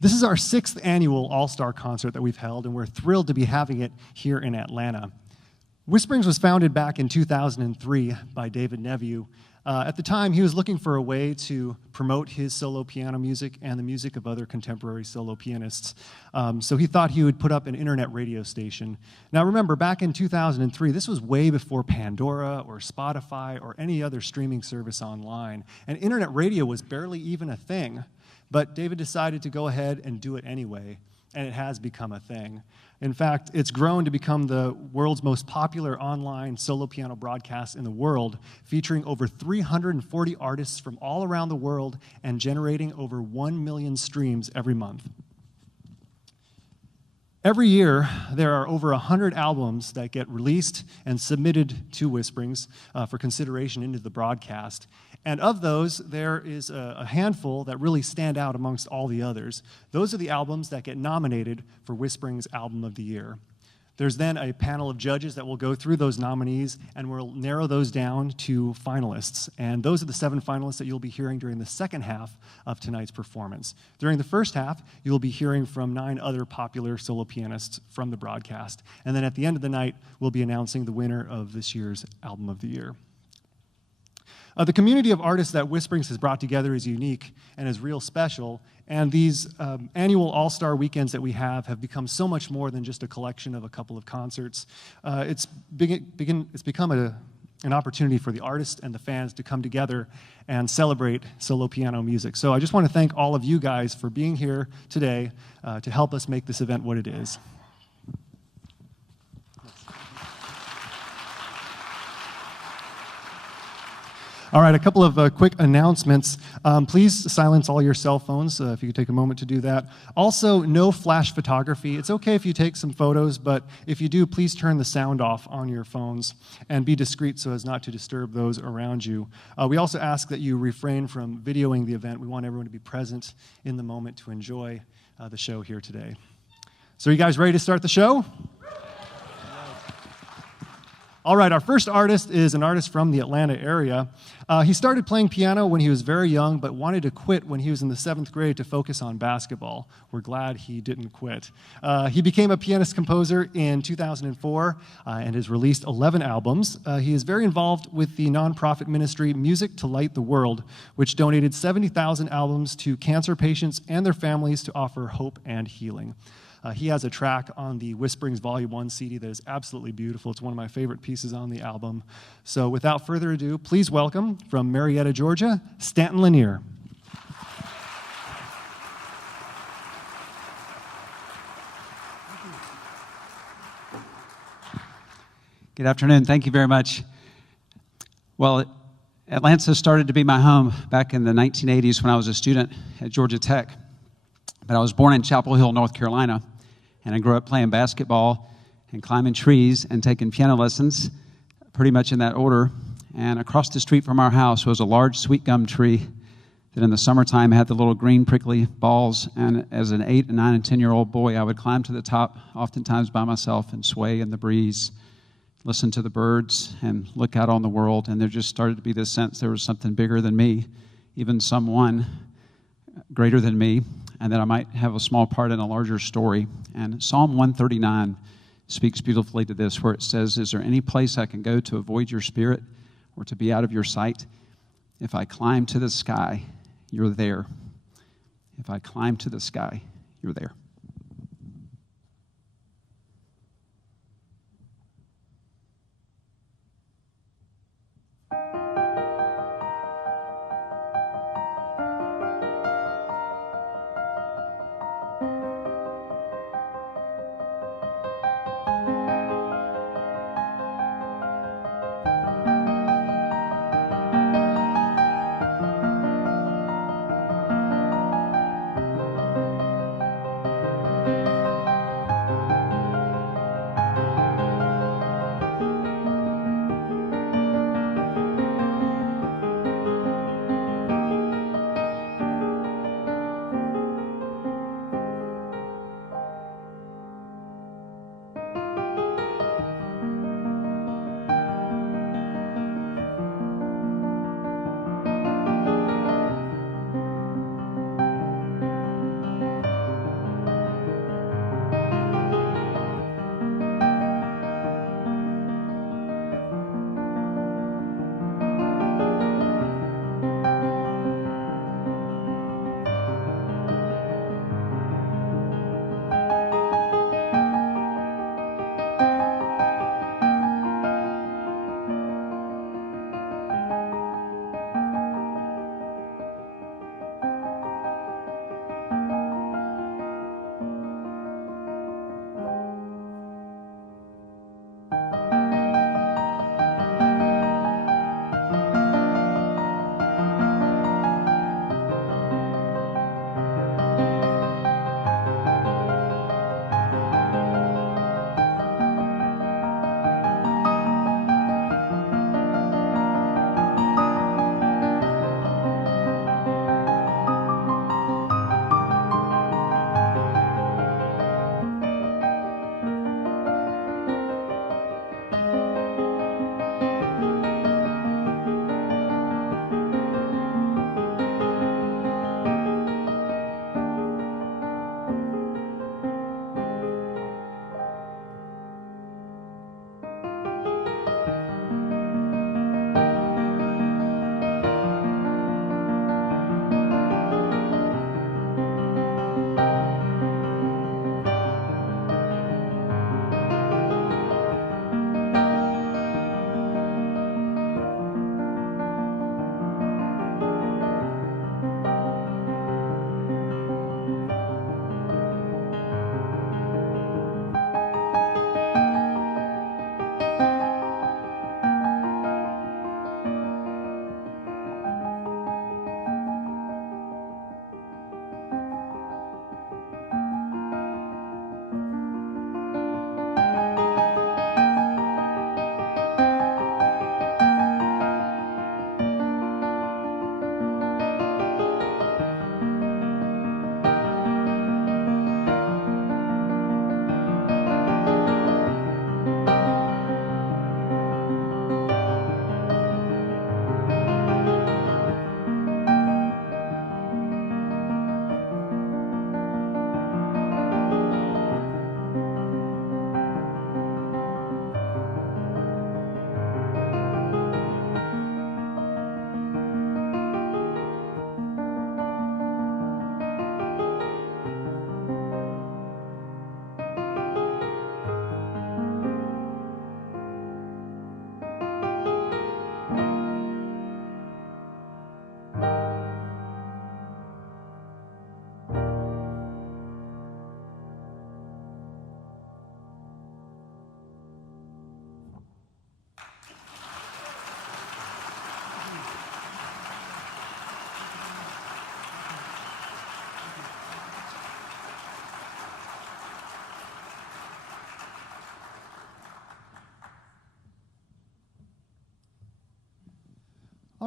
This is our 6th annual All-Star concert that we've held, and we're thrilled to be having it here in Atlanta. Whisperings was founded back in 2003 by David Nevue. At the time, he was looking for a way to promote his solo piano music and the music of other contemporary solo pianists. So he thought he would put up an internet radio station. Now remember, back in 2003, this was way before Pandora or Spotify or any other streaming service online. And internet radio was barely even a thing. But David decided to go ahead and do it anyway, and it has become a thing. In fact, it's grown to become the world's most popular online solo piano broadcast in the world, featuring over 340 artists from all around the world and generating over 1 million streams every month. Every year, there are over 100 albums that get released and submitted to Whisperings for consideration into the broadcast. And of those, there is a handful that really stand out amongst all the others. Those are the albums that get nominated for Whisperings Album of the Year. There's then a panel of judges that will go through those nominees, and we'll narrow those down to finalists. And those are the 7 finalists that you'll be hearing during the second half of tonight's performance. During the first half, you'll be hearing from 9 other popular solo pianists from the broadcast. And then at the end of the night, we'll be announcing the winner of this year's Album of the Year. The community of artists that Whisperings has brought together is unique and is real special, and these annual All-Star weekends that we have become so much more than just a collection of a couple of concerts. It's become an opportunity for the artists and the fans to come together and celebrate solo piano music. So I just want to thank all of you guys for being here today to help us make this event what it is. All right, a couple of quick announcements. Please silence all your cell phones, if you could take a moment to do that. Also, no flash photography. It's okay if you take some photos, but if you do, please turn the sound off on your phones and be discreet so as not to disturb those around you. We also ask that you refrain from videoing the event. We want everyone to be present in the moment to enjoy the show here today. So are you guys ready to start the show? All right, our first artist is an artist from the Atlanta area. He started playing piano when he was very young, but wanted to quit when he was in the 7th grade to focus on basketball. We're glad he didn't quit. He became a pianist-composer in 2004 and has released 11 albums. He is very involved with the nonprofit ministry Music to Light the World, which donated 70,000 albums to cancer patients and their families to offer hope and healing. He has a track on the Whisperings Volume 1 CD that is absolutely beautiful. It's one of my favorite pieces on the album. So without further ado, please welcome, from Marietta, Georgia, Stanton Lanier. Good afternoon. Thank you very much. Well, Atlanta started to be my home back in the 1980s when I was a student at Georgia Tech. But I was born in Chapel Hill, North Carolina, and I grew up playing basketball and climbing trees and taking piano lessons, pretty much in that order. And across the street from our house was a large sweet gum tree that in the summertime had the little green prickly balls. And as an 8, 9, and 10-year-old boy, I would climb to the top, oftentimes by myself, and sway in the breeze, listen to the birds, and look out on the world. And there just started to be this sense there was something bigger than me, even someone greater than me, and that I might have a small part in a larger story. And Psalm 139 speaks beautifully to this, where it says, "Is there any place I can go to avoid your spirit or to be out of your sight? If I climb to the sky, you're there. If I climb to the sky, you're there."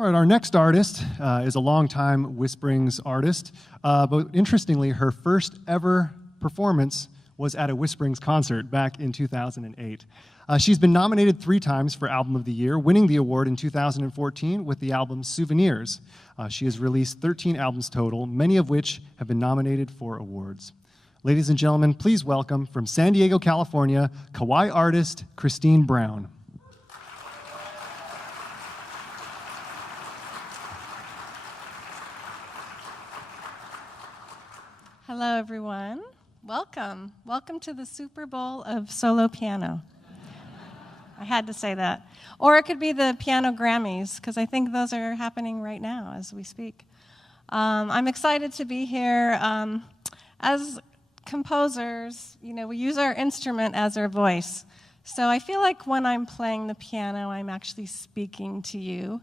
All right, our next artist is a longtime Whisperings artist, but interestingly, her first ever performance was at a Whisperings concert back in 2008. She's been nominated 3 times for Album of the Year, winning the award in 2014 with the album Souvenirs. She has released 13 albums total, many of which have been nominated for awards. Ladies and gentlemen, please welcome from San Diego, California, Kawai artist Christine Brown. Hello, everyone. Welcome. Welcome to the Super Bowl of solo piano. I had to say that. Or it could be the Piano Grammys, because I think those are happening right now as we speak. I'm excited to be here. As composers, we use our instrument as our voice. So I feel like when I'm playing the piano, I'm actually speaking to you.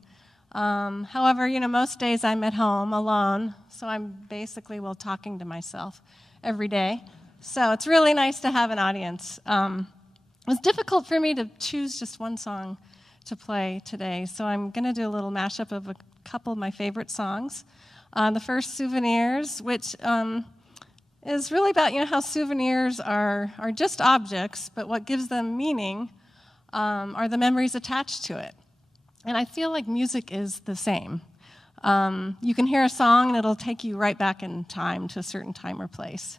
However, most days I'm at home alone, so I'm basically, talking to myself every day. So it's really nice to have an audience. It was difficult for me to choose just one song to play today, so I'm going to do a little mashup of a couple of my favorite songs. The first, Souvenirs, which is really about, how souvenirs are just objects, but what gives them meaning are the memories attached to it. And I feel like music is the same. You can hear a song and it'll take you right back in time to a certain time or place.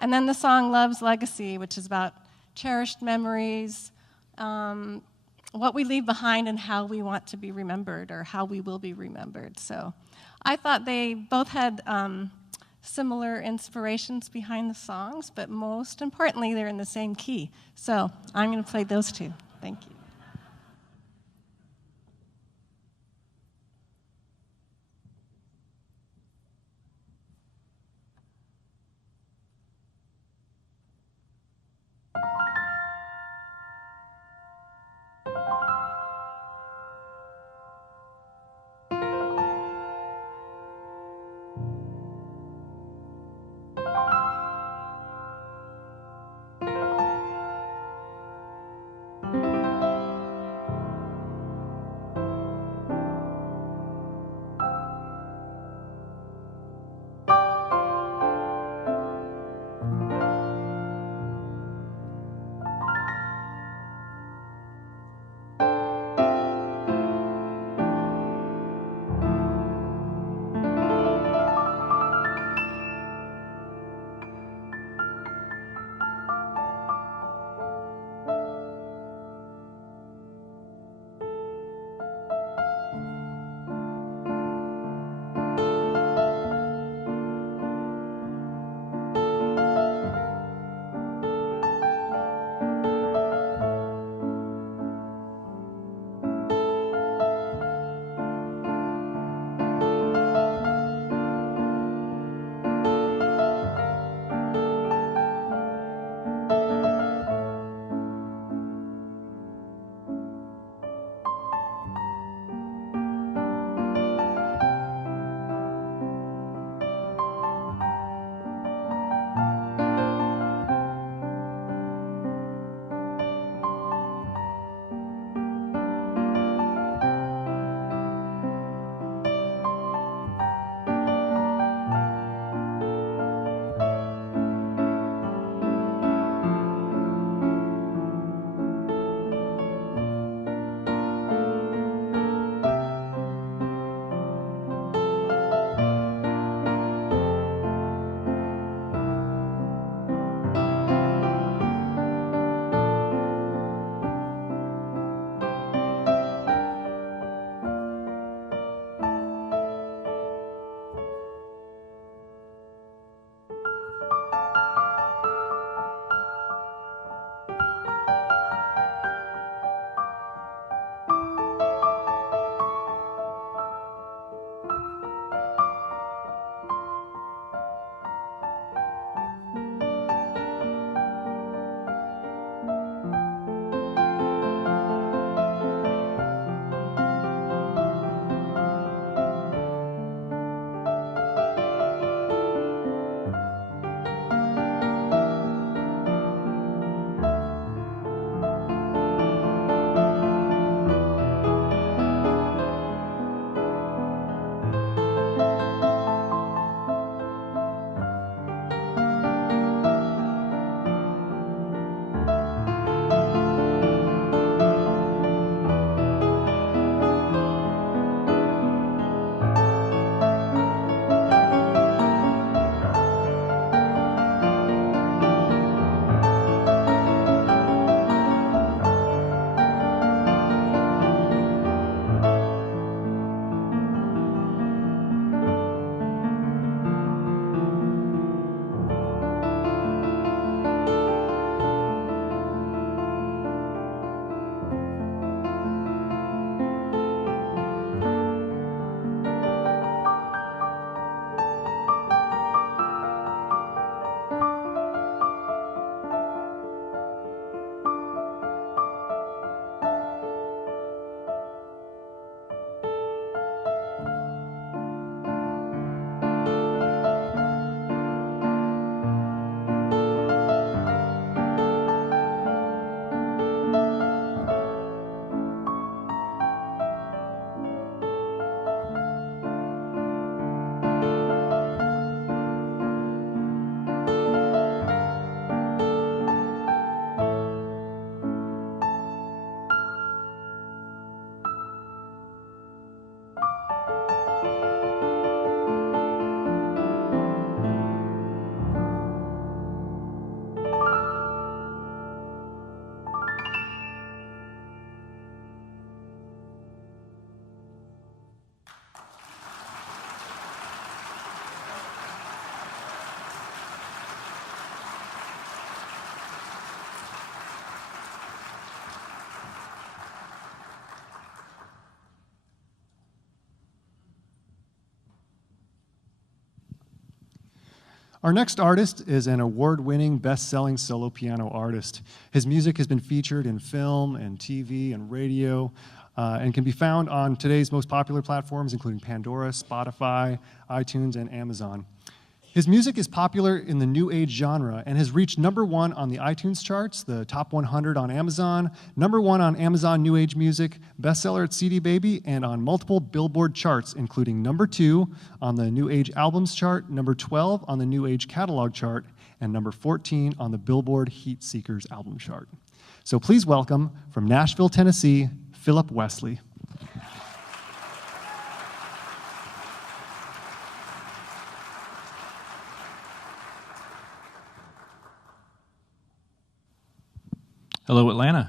And then the song Love's Legacy, which is about cherished memories, what we leave behind and how we want to be remembered or how we will be remembered. So I thought they both had similar inspirations behind the songs, but most importantly, they're in the same key. So I'm going to play those two. Thank you. Our next artist is an award-winning, best-selling solo piano artist. His music has been featured in film and TV and radio, and can be found on today's most popular platforms, including Pandora, Spotify, iTunes, and Amazon. His music is popular in the New Age genre and has reached #1 on the iTunes charts, the top 100 on Amazon, #1 on Amazon New Age Music, bestseller at CD Baby, and on multiple Billboard charts, including #2 on the New Age Albums chart, #12 on the New Age Catalog chart, and #14 on the Billboard Heat Seekers album chart. So please welcome, from Nashville, Tennessee, Philip Wesley. Hello, Atlanta.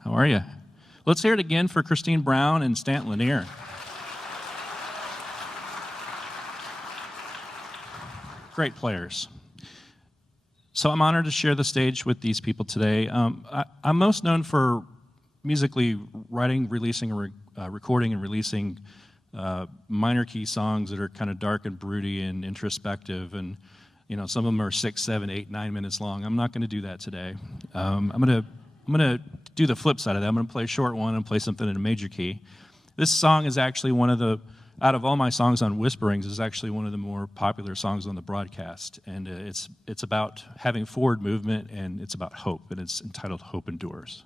How are you? Let's hear it again for Christine Brown and Stanton Lanier. Great players. So I'm honored to share the stage with these people today. I'm most known for musically writing, releasing, recording, and releasing minor key songs that are kind of dark and broody and introspective, and some of them are 6, 7, 8, 9 minutes long. I'm not going to do that today. I'm going to do the flip side of that. I'm going to play a short one and play something in a major key. This song is actually out of all my songs on Whisperings, is actually one of the more popular songs on the broadcast. And it's about having forward movement, and it's about hope, and it's entitled Hope Endures.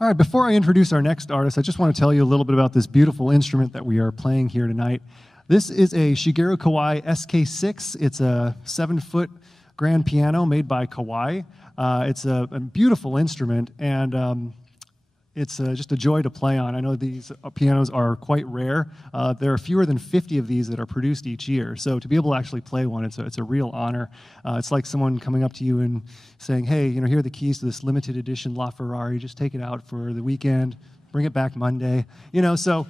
All right, before I introduce our next artist, I just want to tell you a little bit about this beautiful instrument that we are playing here tonight. This is a Skigeru Kawai SK6. It's a 7-foot grand piano made by Kawai. It's a beautiful instrument, and it's just a joy to play on. I know these pianos are quite rare. There are fewer than 50 of these that are produced each year. So to be able to actually play one, it's a real honor. It's like someone coming up to you and saying, hey, here are the keys to this limited edition LaFerrari. Just take it out for the weekend. Bring it back Monday. So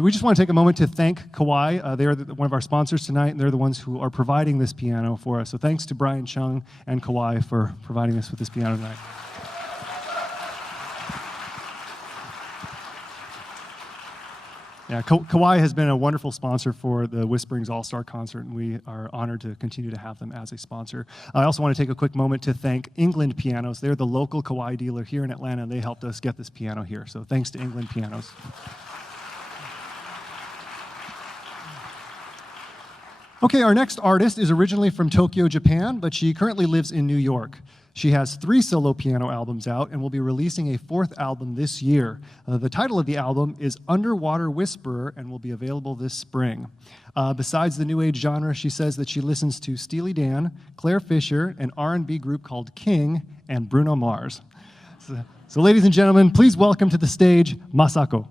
we just want to take a moment to thank Kawai. They are one of our sponsors tonight, and they're the ones who are providing this piano for us. So thanks to Brian Chung and Kawai for providing us with this piano tonight. Yeah, Kawai has been a wonderful sponsor for the Whisperings All-Star Concert, and we are honored to continue to have them as a sponsor. I also want to take a quick moment to thank England Pianos. They're the local Kawai dealer here in Atlanta, and they helped us get this piano here. So thanks to England Pianos. Okay, our next artist is originally from Tokyo, Japan, but she currently lives in New York. She has 3 solo piano albums out and will be releasing a 4th album this year. The title of the album is Underwater Whisperer and will be available this spring. Besides the New Age genre, she says that she listens to Steely Dan, Claire Fisher, an R&B group called King, and Bruno Mars. So ladies and gentlemen, please welcome to the stage, Masako.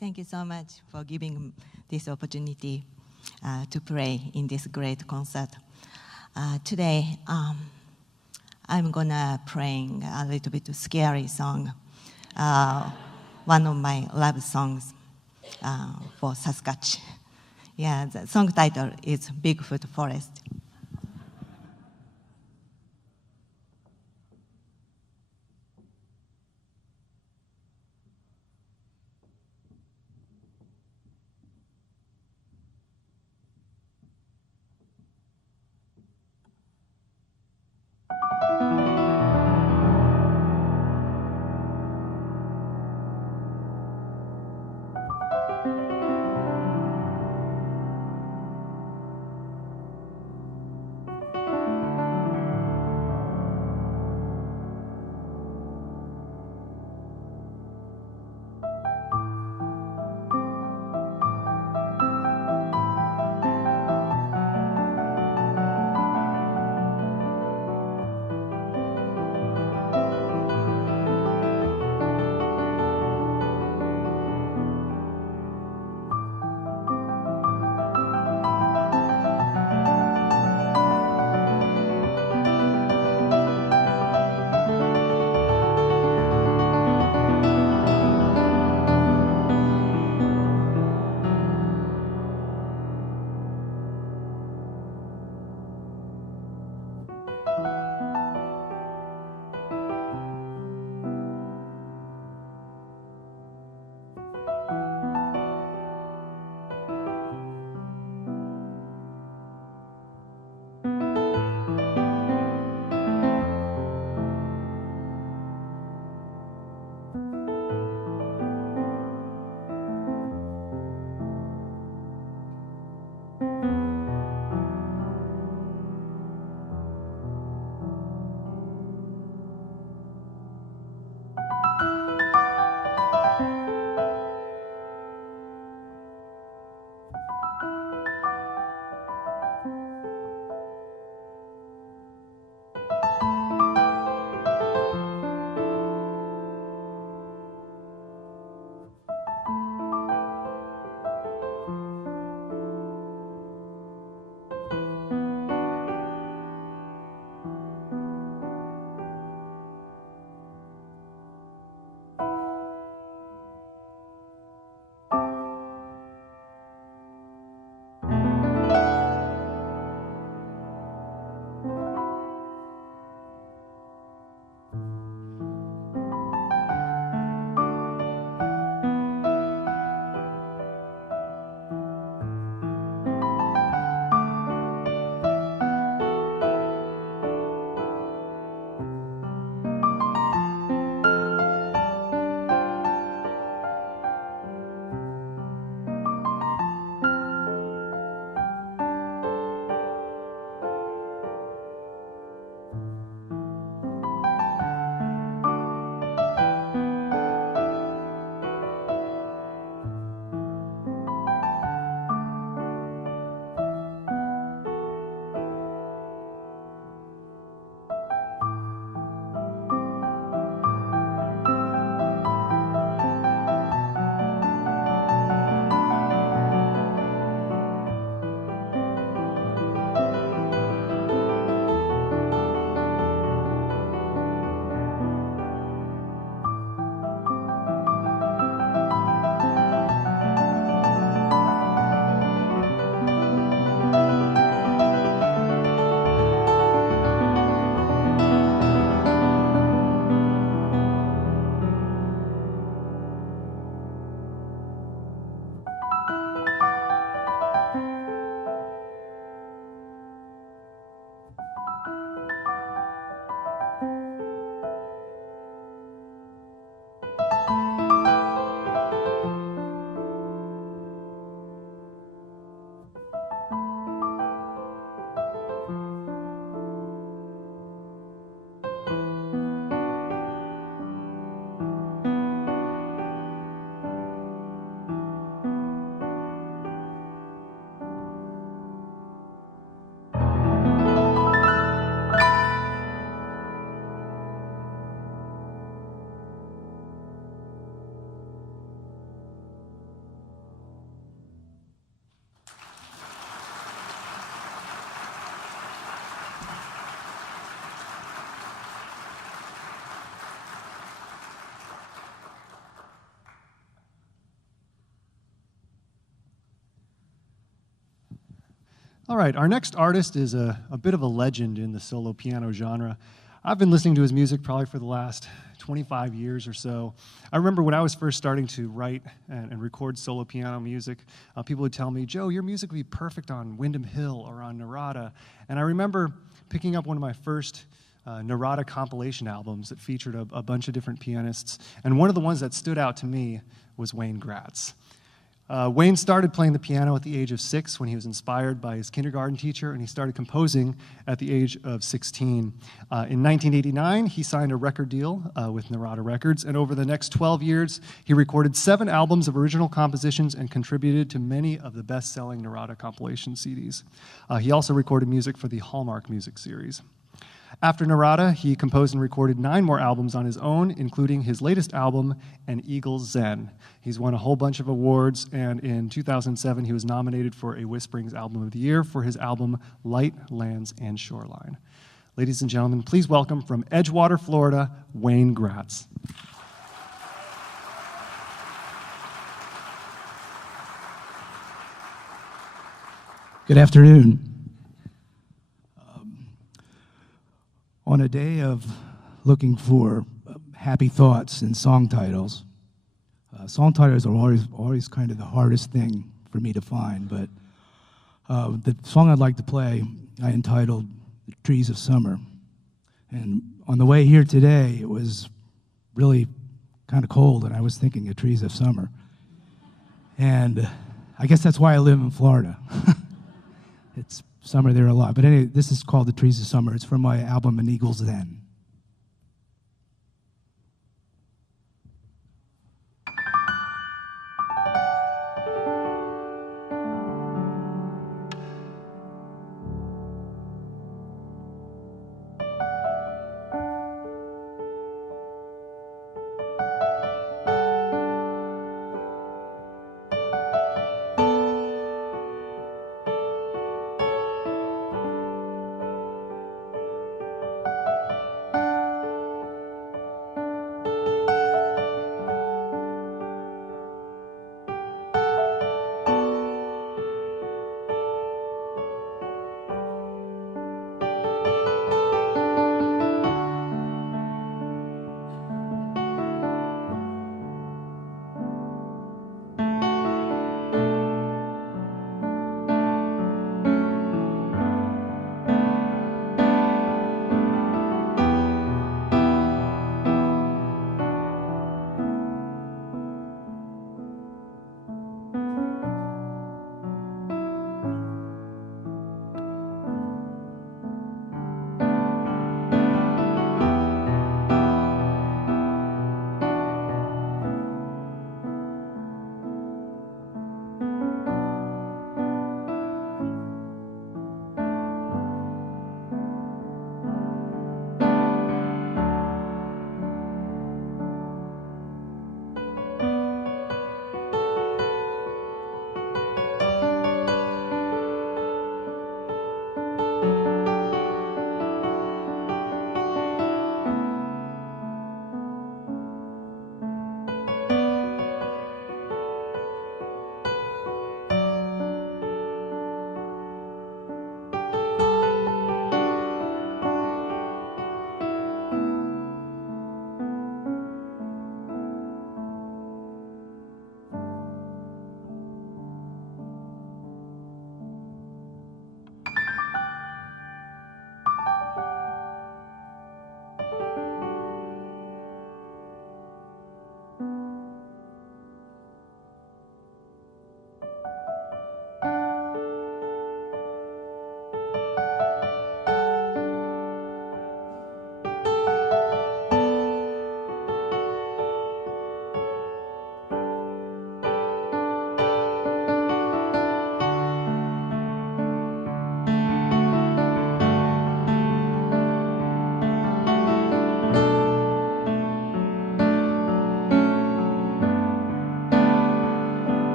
Thank you so much for giving this opportunity to play in this great concert. Today, I'm gonna play a little bit scary song, one of my love songs for Saskatchewan. Yeah, the song title is Bigfoot Forest. All right, our next artist is a bit of a legend in the solo piano genre. I've been listening to his music probably for the last 25 years or so. I remember when I was first starting to write and record solo piano music, people would tell me, Joe, your music would be perfect on Windham Hill or on Narada. And I remember picking up one of my first Narada compilation albums that featured a bunch of different pianists. And one of the ones that stood out to me was Wayne Gratz. Wayne started playing the piano at the age of 6 when he was inspired by his kindergarten teacher, and he started composing at the age of 16. In 1989, he signed a record deal with Narada Records, and over the next 12 years, he recorded 7 albums of original compositions and contributed to many of the best-selling Narada compilation CDs. He also recorded music for the Hallmark Music series. After Narada, he composed and recorded 9 more albums on his own, including his latest album, An Eagle's Zen. He's won a whole bunch of awards, and in 2007, he was nominated for a Whisperings Album of the Year for his album, Light, Lands, and Shoreline. Ladies and gentlemen, please welcome from Edgewater, Florida, Wayne Gratz. Good afternoon. On a day of looking for happy thoughts and song titles are always kind of the hardest thing for me to find, but the song I'd like to play, I entitled The Trees of Summer. And on the way here today, it was really kind of cold, and I was thinking of trees of summer. And I guess that's why I live in Florida. It's summer there a lot. But anyway, this is called The Trees of Summer. It's from my album, An Eagle's Zen.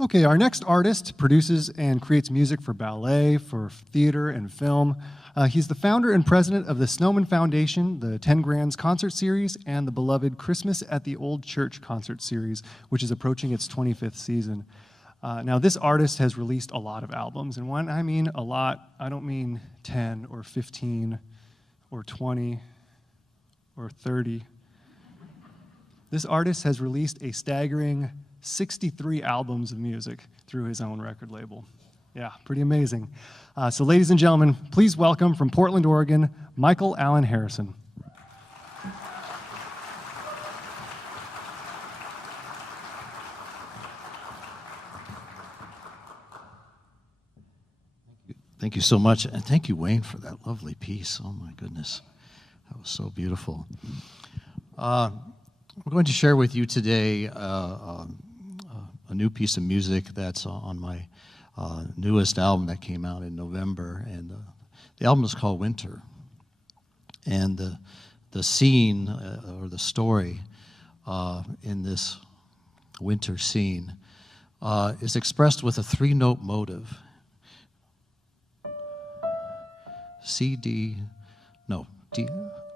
Okay, our next artist produces and creates music for ballet, for theater, and film. He's the founder and president of the Snowman Foundation, the 10 Grands concert series, and the beloved Christmas at the Old Church concert series, which is approaching its 25th season. Now, this artist has released a lot of albums, and when I mean a lot, I don't mean 10 or 15 or 20 or 30. This artist has released a staggering 63 albums of music through his own record label. Yeah, pretty amazing. So ladies and gentlemen, please welcome from Portland, Oregon, Michael Allen Harrison. Thank you so much, and thank you, Wayne, for that lovely piece. Oh my goodness, that was so beautiful. We're going to share with you today a new piece of music that's on my newest album that came out in November, and the album is called Winter. And the scene or the story in this winter scene is expressed with a 3-note motive.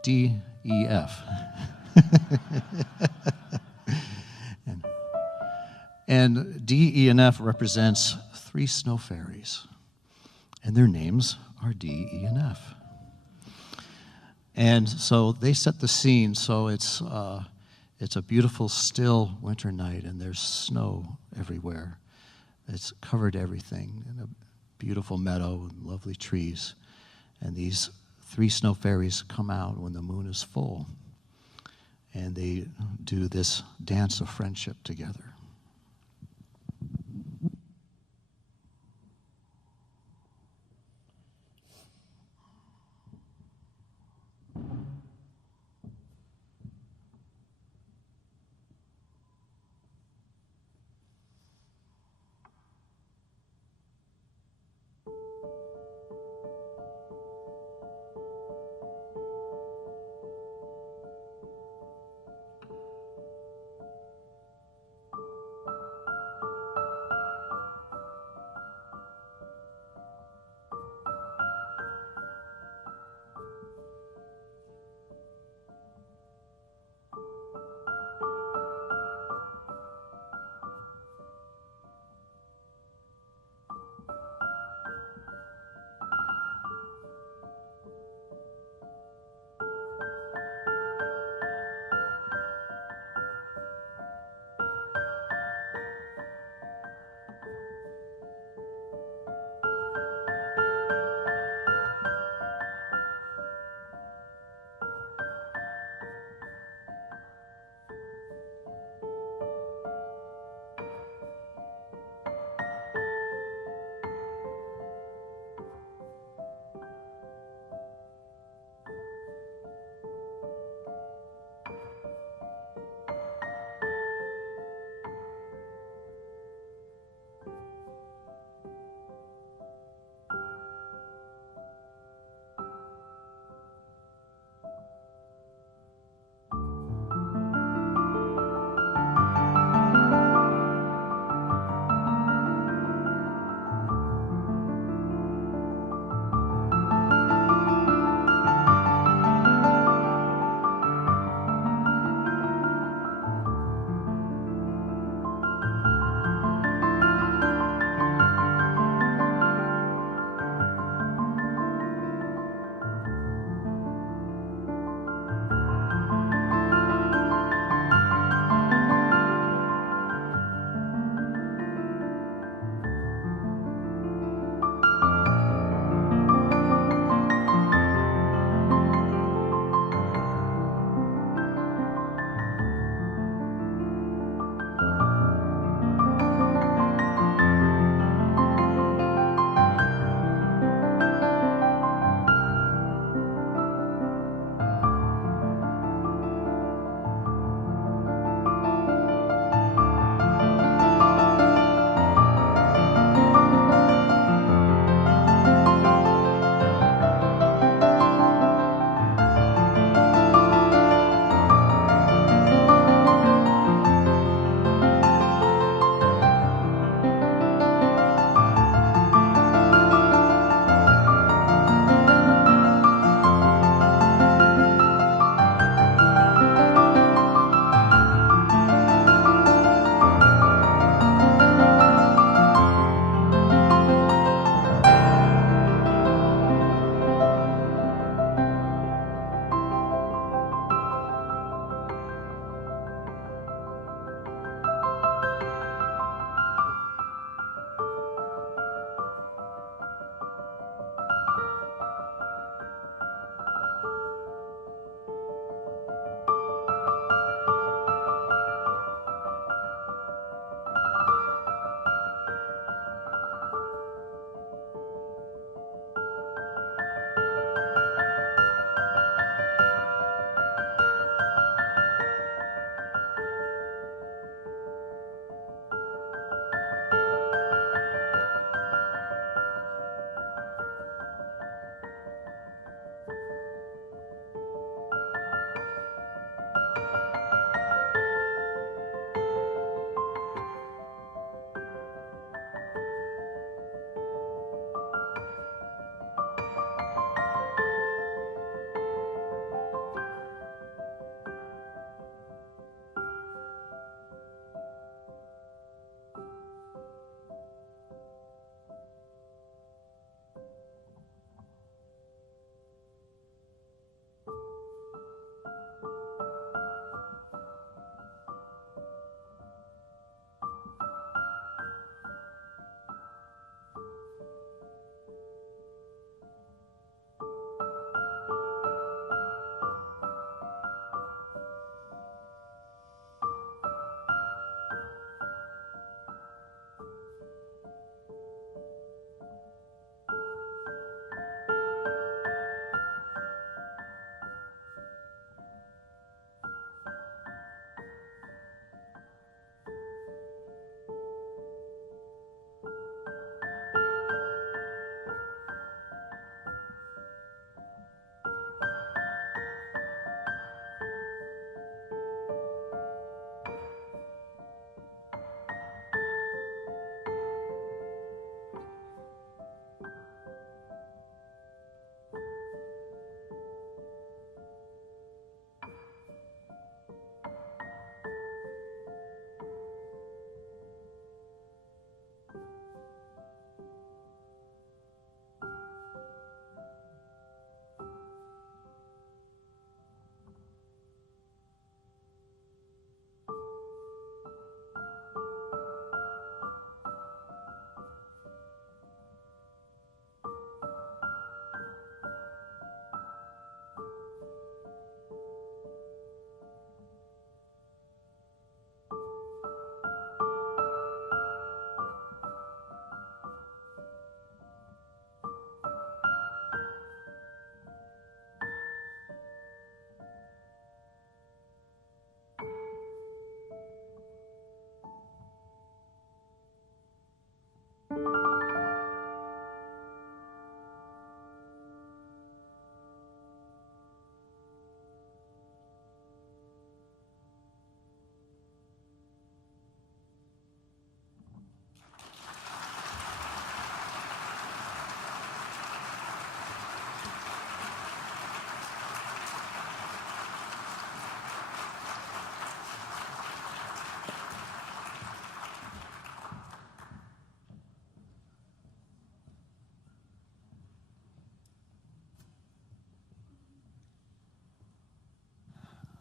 D, E, F. And D, E, and F represents 3 snow fairies, and their names are D, E, and F. And so they set the scene, so it's a beautiful, still winter night, and there's snow everywhere. It's covered everything in a beautiful meadow and lovely trees. And these 3 snow fairies come out when the moon is full, and they do this dance of friendship together.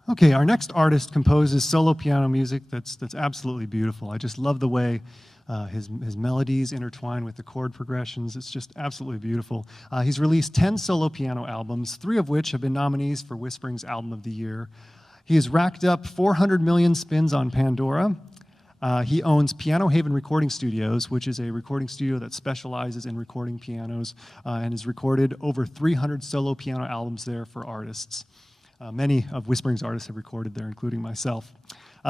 Okay, our next artist composes solo piano music that's absolutely beautiful. I just love the way his melodies intertwine with the chord progressions. It's just absolutely beautiful. He's released 10 solo piano albums, 3 of which have been nominees for Whisperings Album of the Year. He has racked up 400 million spins on Pandora. He owns Piano Haven Recording Studios, which is a recording studio that specializes in recording pianos and has recorded over 300 solo piano albums there for artists. Many of Whisperings artists have recorded there, including myself.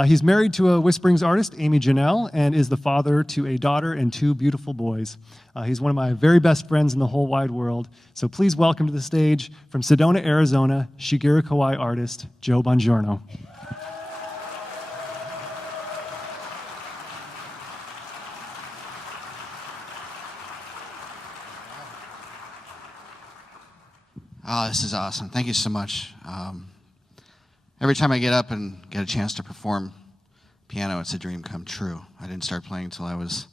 He's married to a Whisperings artist, Amy Janelle, and is the father to a daughter and 2 beautiful boys. He's one of my very best friends in the whole wide world. So please welcome to the stage, from Sedona, Arizona, Skigeru Kawai artist, Joe Bongiorno. Oh, this is awesome. Thank you so much. Every time I get up and get a chance to perform piano, it's a dream come true. I didn't start playing until I was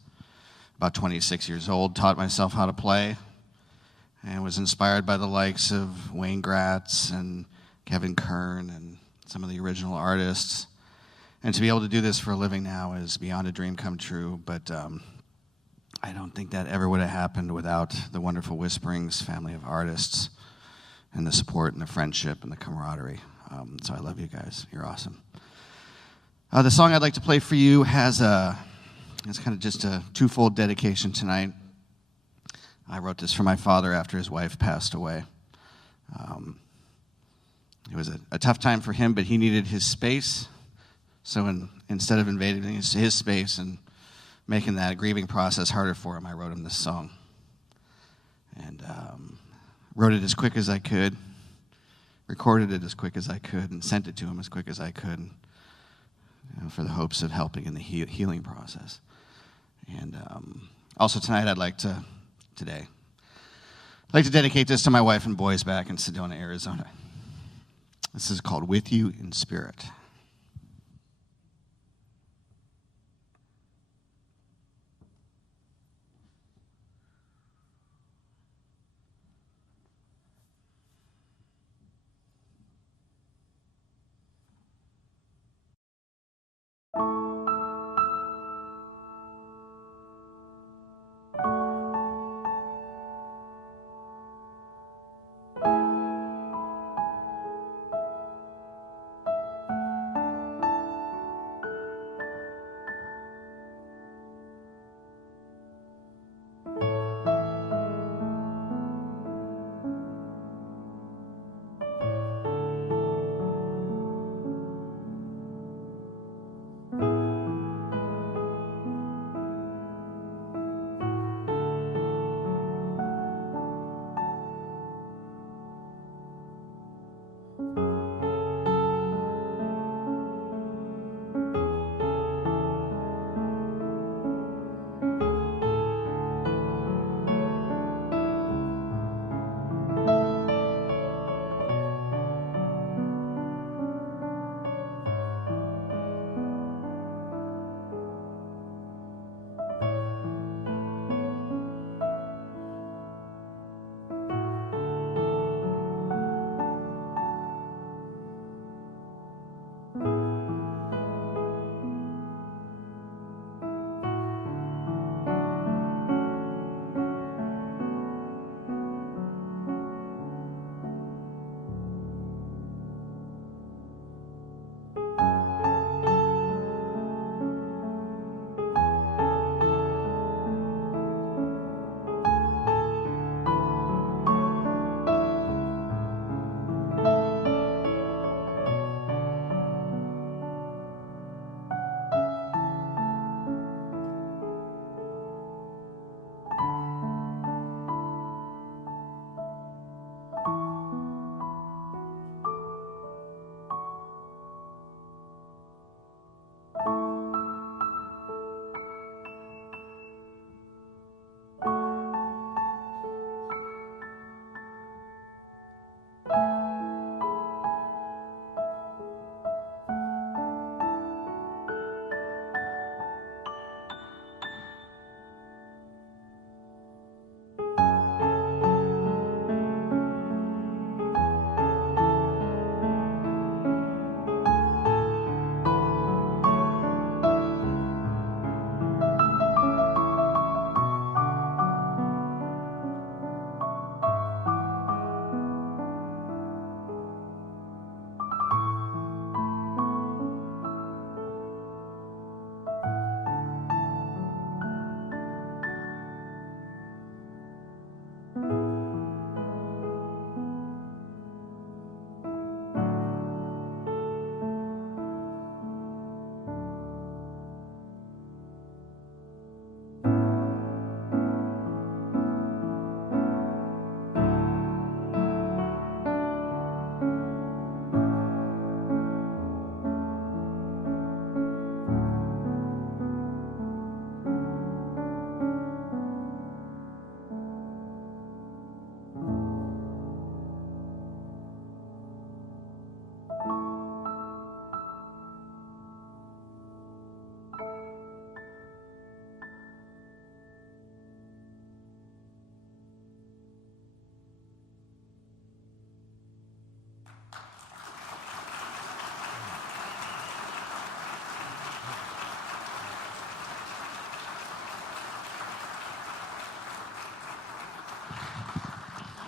about 26 years old, taught myself how to play, and was inspired by the likes of Wayne Gratz and Kevin Kern and some of the original artists. And to be able to do this for a living now is beyond a dream come true, but I don't think that ever would have happened without the wonderful Whisperings family of artists and the support and the friendship and the camaraderie. So I love you guys. You're awesome. The song I'd like to play for you it's kind of just a twofold dedication tonight. I wrote this for my father after his wife passed away. It was a tough time for him, but he needed his space. So instead of invading his space and making that grieving process harder for him, I wrote him this song. And wrote it as quick as I could, recorded it as quick as I could, and sent it to him as quick as I could, for the hopes of helping in the healing process. And also tonight, I'd like to dedicate this to my wife and boys back in Sedona, Arizona. This is called With You in Spirit.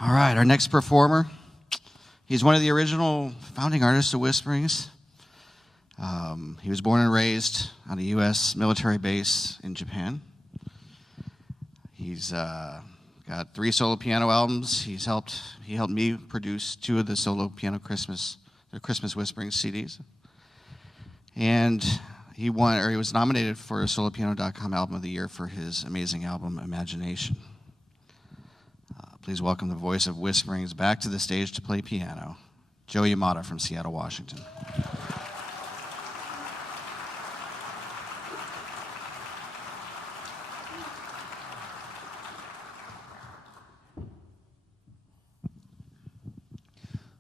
All right, our next performer. He's one of the original founding artists of Whisperings. He was born and raised on a U.S. military base in Japan. He's got 3 solo piano albums. He helped me produce 2 of the solo piano Christmas Whisperings CDs. And he was nominated for a solopiano.com Album of the Year for his amazing album, Imagination. Please welcome the voice of Whisperings back to the stage to play piano, Joe Yamada from Seattle, Washington.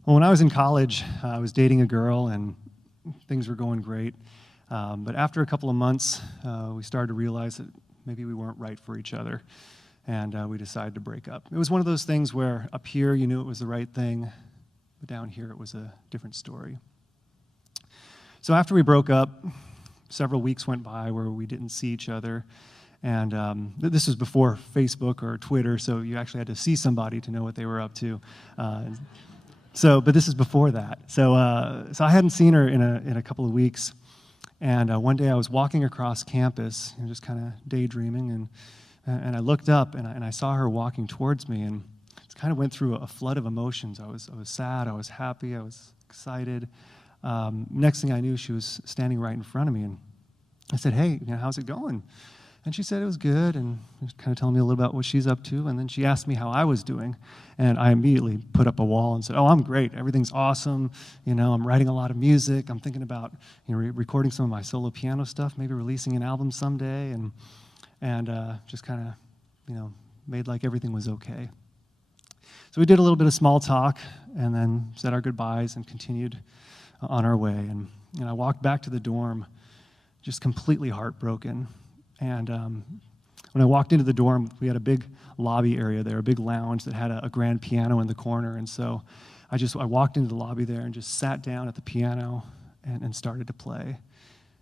Well, when I was in college, I was dating a girl, and things were going great. But after a couple of months, we started to realize that maybe we weren't right for each other, and we decided to break up. It was one of those things where up here you knew it was the right thing, but down here it was a different story. So after we broke up, several weeks went by where we didn't see each other, and this was before Facebook or Twitter, so you actually had to see somebody to know what they were up to. But this is before that. So I hadn't seen her in a couple of weeks, and one day I was walking across campus, just kind of daydreaming, and I looked up and I saw her walking towards me, and it kind of went through a flood of emotions. I was sad, I was happy, I was excited. Next thing I knew, she was standing right in front of me, and I said, "Hey, how's it going?" And she said it was good, and was kind of telling me a little about what she's up to. And then she asked me how I was doing, and I immediately put up a wall and said, "Oh, I'm great. Everything's awesome. I'm writing a lot of music. I'm thinking about recording some of my solo piano stuff, maybe releasing an album someday," and just kind of made like everything was okay. So we did a little bit of small talk, and then said our goodbyes and continued on our way. And I walked back to the dorm, just completely heartbroken. And when I walked into the dorm, we had a big lobby area there, a big lounge that had a grand piano in the corner. And so I walked into the lobby there and just sat down at the piano and started to play.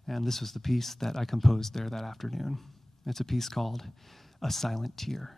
And this was the piece that I composed there that afternoon. It's a piece called A Silent Tear.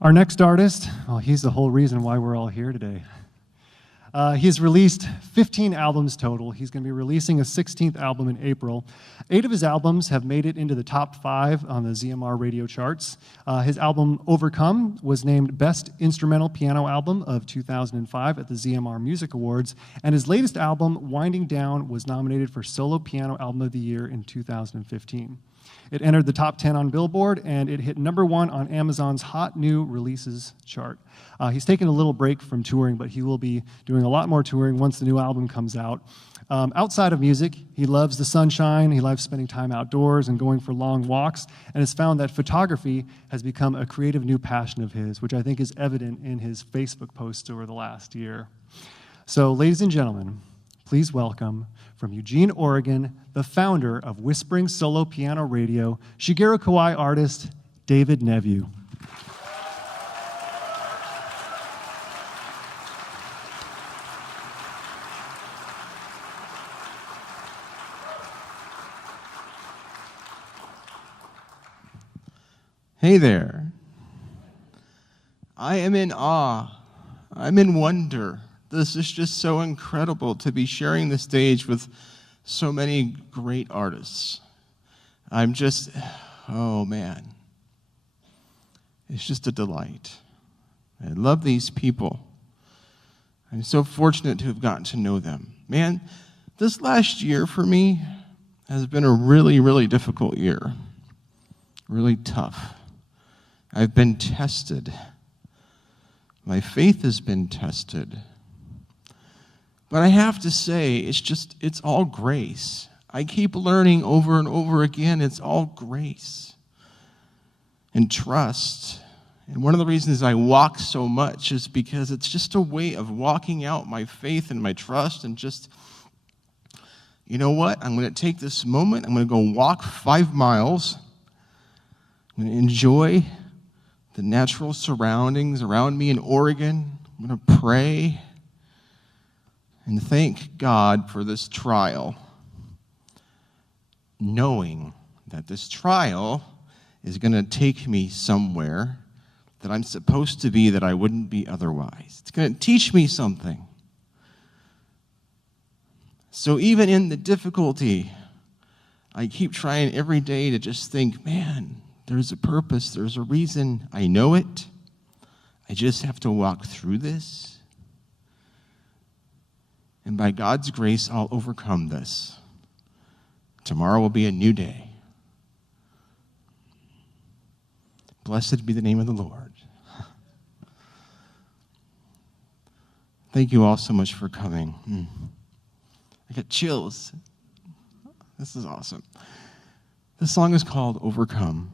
Our next artist, well, he's the whole reason why we're all here today. He's released 15 albums total. He's going to be releasing a 16th album in April. 8 of his albums have made it into the top 5 on the ZMR radio charts. His album Overcome was named Best Instrumental Piano Album of 2005 at the ZMR Music Awards, and his latest album, Winding Down, was nominated for Solo Piano Album of the Year in 2015. It entered the top 10 on Billboard, and it hit #1 on Amazon's Hot New Releases chart. He's taken a little break from touring, but he will be doing a lot more touring once the new album comes out. Outside of music, he loves the sunshine, he loves spending time outdoors and going for long walks, and has found that photography has become a creative new passion of his, which I think is evident in his Facebook posts over the last year. So, ladies and gentlemen, please welcome, from Eugene, Oregon, the founder of Whisperings Solo Piano Radio, Skigeru Kawai artist, David Nevue. Hey there. I am in awe. I'm in wonder. This is just so incredible to be sharing the stage with so many great artists. I'm just, oh man. It's just a delight. I love these people. I'm so fortunate to have gotten to know them. Man, this last year for me has been a really, really difficult year. Really tough. I've been tested. My faith has been tested. But I have to say, it's all grace. I keep learning over and over again, it's all grace and trust. And one of the reasons I walk so much is because it's just a way of walking out my faith and my trust and just, you know what? I'm going to take this moment, I'm going to go walk 5 miles. I'm going to enjoy the natural surroundings around me in Oregon. I'm going to pray and thank God for this trial, knowing that this trial is going to take me somewhere that I'm supposed to be that I wouldn't be otherwise. It's going to teach me something. So even in the difficulty, I keep trying every day to just think, man, there's a purpose, there's a reason. I know it. I just have to walk through this. And by God's grace, I'll overcome this. Tomorrow will be a new day. Blessed be the name of the Lord. Thank you all so much for coming. I got chills. This is awesome. This song is called Overcome.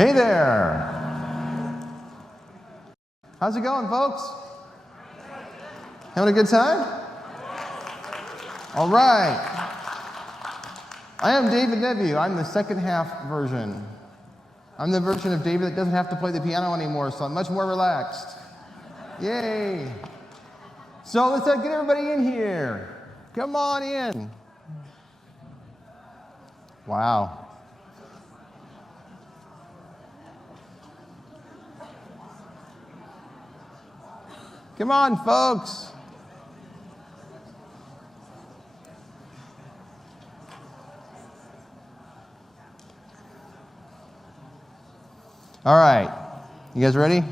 Hey there. How's it going, folks? Having a good time? All right. I am David Nevue. I'm the second half version. I'm the version of David that doesn't have to play the piano anymore, so I'm much more relaxed. Yay. So let's get everybody in here. Come on in. Wow. Come on, folks. All right. You guys ready?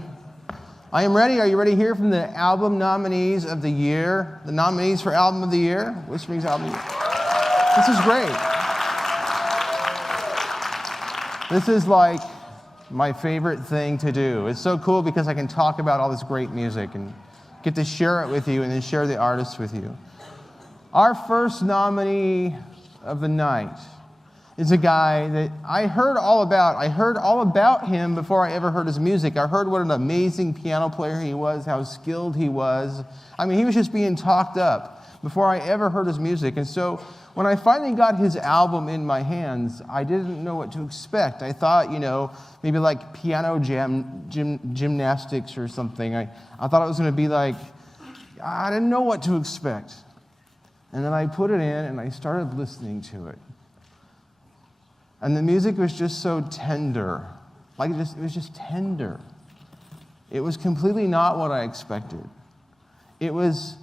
I am ready. Are you ready to hear from the album nominees of the year? The nominees for album of the year? Whisperings album of the year. This is great. This is like my favorite thing to do. It's so cool because I can talk about all this great music and get to share it with you and then share the artists with you. Our first nominee of the night is a guy that I heard all about. I heard all about him before I ever heard his music. I heard what an amazing piano player he was, how skilled he was. I mean, he was just being talked up before I ever heard his music. And so when I finally got his album in my hands, I didn't know what to expect. I thought, maybe like piano gymnastics or something. I thought it was going to be like, I didn't know what to expect. And then I put it in and I started listening to it. And the music was just so tender. It was just tender. It was completely not what I expected. It was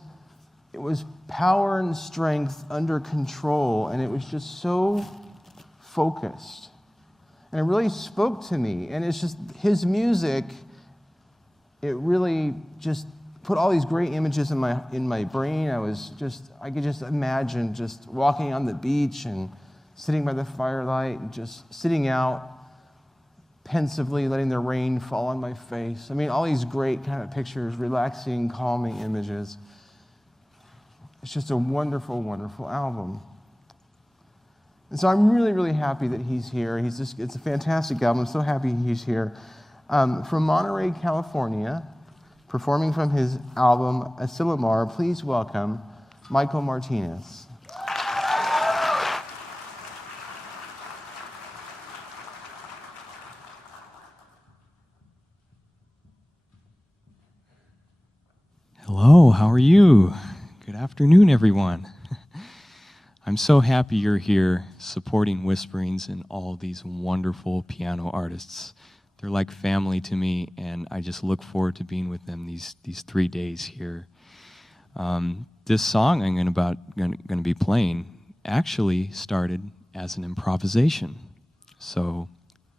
power and strength under control, and it was just so focused. And it really spoke to me. And it's just his music, it really just put all these great images in my brain. I could just imagine just walking on the beach and sitting by the firelight and just sitting out pensively, letting the rain fall on my face. I mean, all these great kind of pictures, relaxing, calming images. It's just a wonderful, wonderful album. And so I'm really, really happy that he's here. It's a fantastic album. I'm so happy he's here. From Monterey, California, performing from his album Asilomar, please welcome Michael Martinez. Hello, how are you? Good afternoon, everyone. I'm so happy you're here supporting Whisperings and all these wonderful piano artists. They're like family to me, and I just look forward to being with them these 3 days here. This song I'm going to be playing actually started as an improvisation. So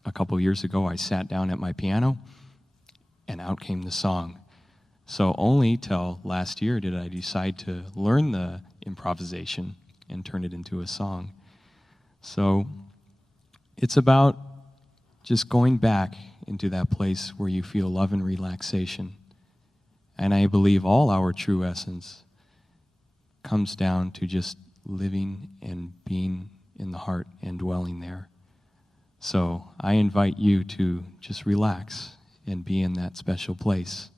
a couple years ago, I sat down at my piano, and out came the song. So only till last year did I decide to learn the improvisation and turn it into a song. So it's about just going back into that place where you feel love and relaxation. And I believe all our true essence comes down to just living and being in the heart and dwelling there. So I invite you to just relax and be in that special place.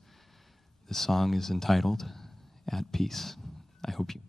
The song is entitled At Peace. I hope you enjoy.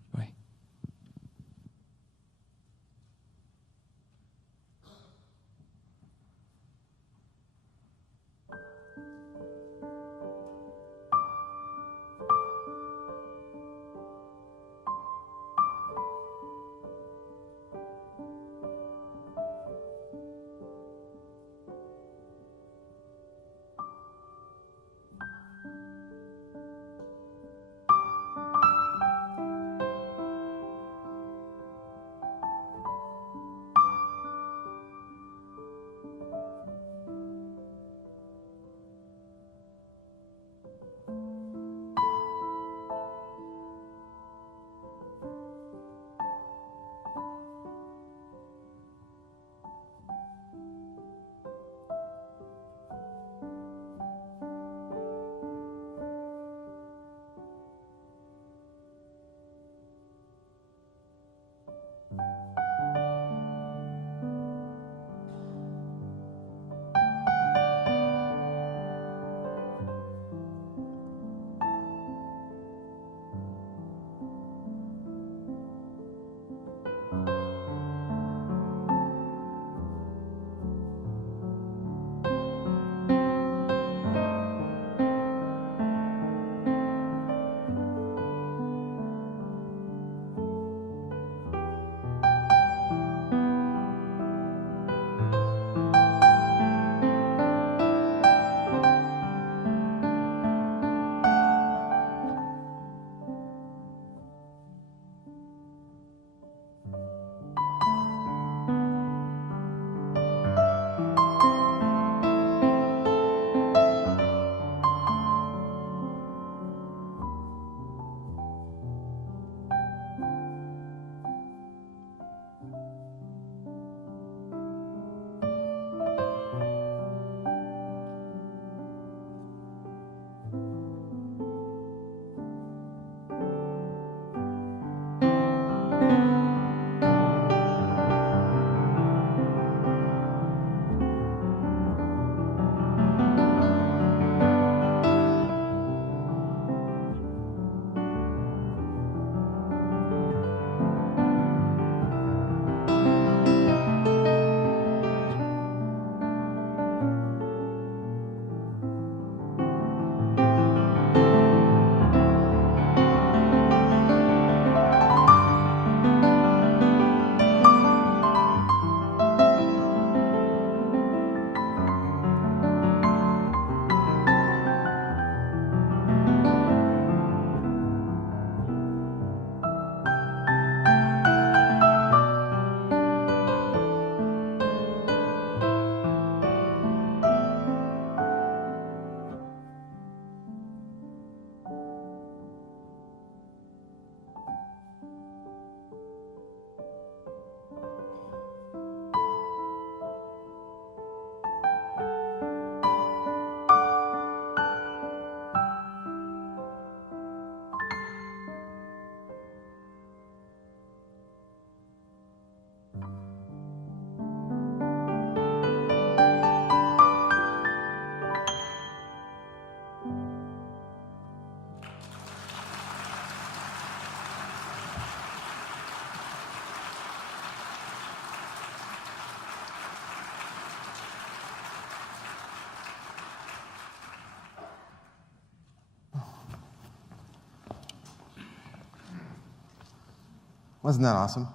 Wasn't that awesome?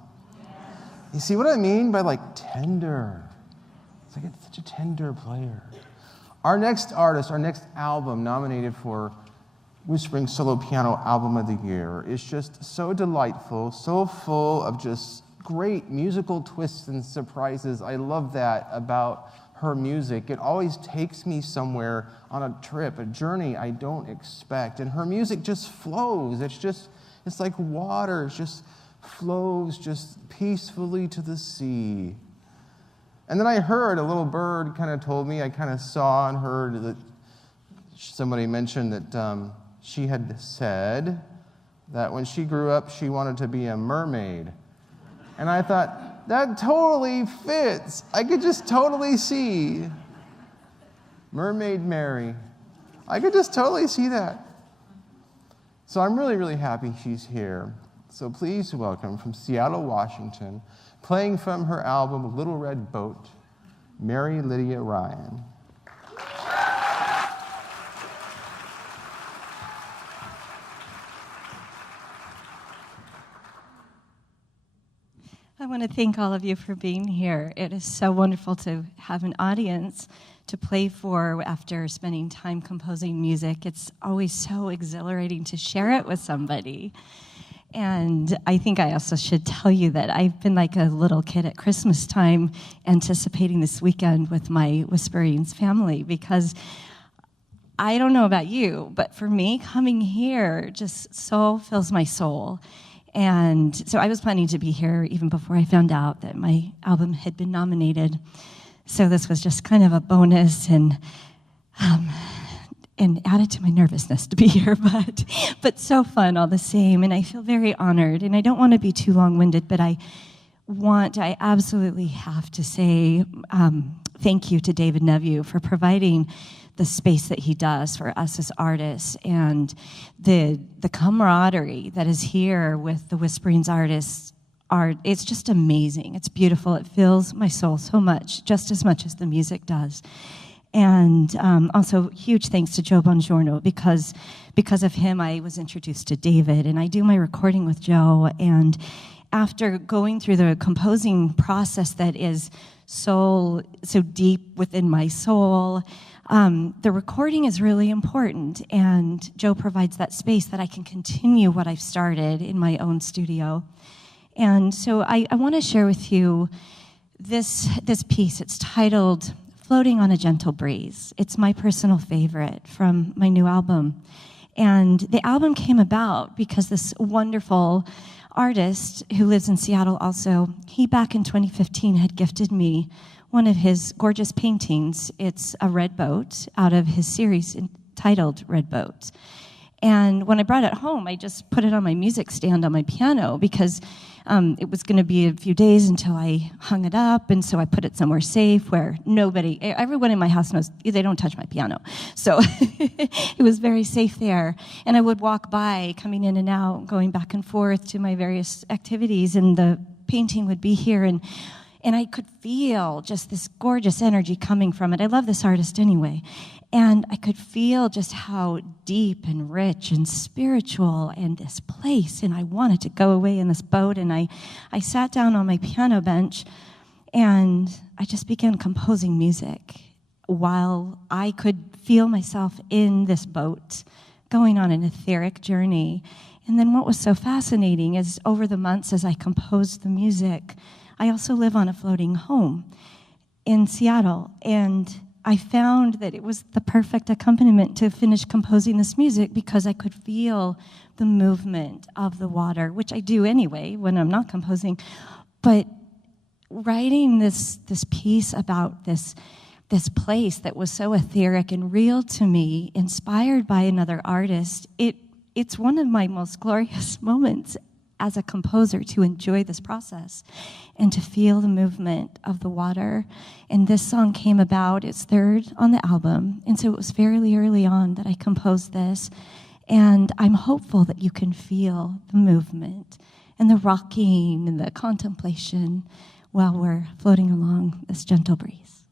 You see what I mean by like tender? It's like it's such a tender player. Our next artist, our next album nominated for Whispering Solo Piano Album of the Year is just so delightful, so full of just great musical twists and surprises. I love that about her music. It always takes me somewhere on a trip, a journey I don't expect. And her music just flows. It's like water. It just flows just peacefully to the sea. And then I heard a little bird kind of told me, I kind of saw and heard that somebody mentioned that she had said that when she grew up, she wanted to be a mermaid. And I thought, that totally fits. I could just totally see Mermaid Mary. I could just totally see that. So I'm really, really happy she's here. So please welcome from Seattle, Washington, playing from her album Little Red Boat, Mary Lydia Ryan. I want to thank all of you for being here. It is so wonderful to have an audience to play for after spending time composing music. It's always so exhilarating to share it with somebody. And I think I also should tell you that I've been like a little kid at Christmas time anticipating this weekend with my Whisperings family, because I don't know about you, but for me, coming here just so fills my soul. And so I was planning to be here even before I found out that my album had been nominated. So this was just kind of a bonus and added to my nervousness to be here, but so fun all the same. And I feel very honored. And I don't want to be too long-winded, but I absolutely have to say thank you to David Nevue for providing the space that he does for us as artists, and the camaraderie that is here with the Whisperings artists. It's just amazing. It's beautiful. It fills my soul so much, just as much as the music does. And also huge thanks to Joe Bongiorno, because of him I was introduced to David, and I do my recording with Joe. And after going through the composing process that is so deep within my soul, the recording is really important, and Joe provides that space that I can continue what I've started in my own studio. And so I want to share with you this piece. It's titled Floating on a Gentle Breeze. It's my personal favorite from my new album. And the album came about because this wonderful artist who lives in Seattle also, he back in 2015 had gifted me one of his gorgeous paintings. It's a red boat out of his series entitled Red Boat. And when I brought it home, I just put it on my music stand on my piano, because it was going to be a few days until I hung it up, and so I put it somewhere safe where everyone in my house knows they don't touch my piano. So it was very safe there. And I would walk by, coming in and out, going back and forth to my various activities, and the painting would be here, and I could feel just this gorgeous energy coming from it. I love this artist anyway. And I could feel just how deep and rich and spiritual and this place, and I wanted to go away in this boat. And I sat down on my piano bench, and I just began composing music while I could feel myself in this boat, going on an etheric journey. And then what was so fascinating is over the months as I composed the music, I also live on a floating home in Seattle, and I found that it was the perfect accompaniment to finish composing this music, because I could feel the movement of the water, which I do anyway when I'm not composing. But writing this piece about this place that was so etheric and real to me, inspired by another artist, it's one of my most glorious moments as a composer, to enjoy this process and to feel the movement of the water. And this song came about, it's third on the album, and so it was fairly early on that I composed this. And I'm hopeful that you can feel the movement and the rocking and the contemplation while we're floating along this gentle breeze.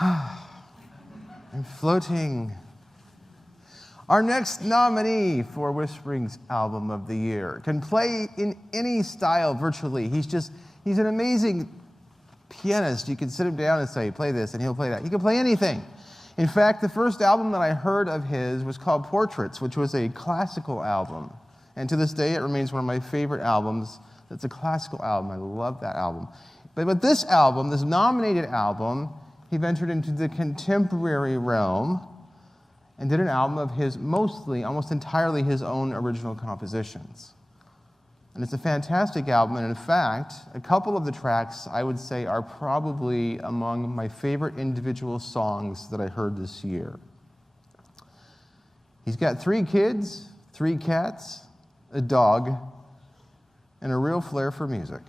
I'm floating. Our next nominee for Whisperings Album of the Year can play in any style virtually. He's an amazing pianist. You can sit him down and say, play this, and he'll play that. He can play anything. In fact, the first album that I heard of his was called Portraits, which was a classical album. And to this day, it remains one of my favorite albums. That's a classical album. I love that album. But with this album, this nominated album, he ventured into the contemporary realm and did an album of his mostly, almost entirely his own original compositions. And it's a fantastic album, and in fact, a couple of the tracks I would say are probably among my favorite individual songs that I heard this year. He's got 3 kids, 3 cats, a dog, and a real flair for music.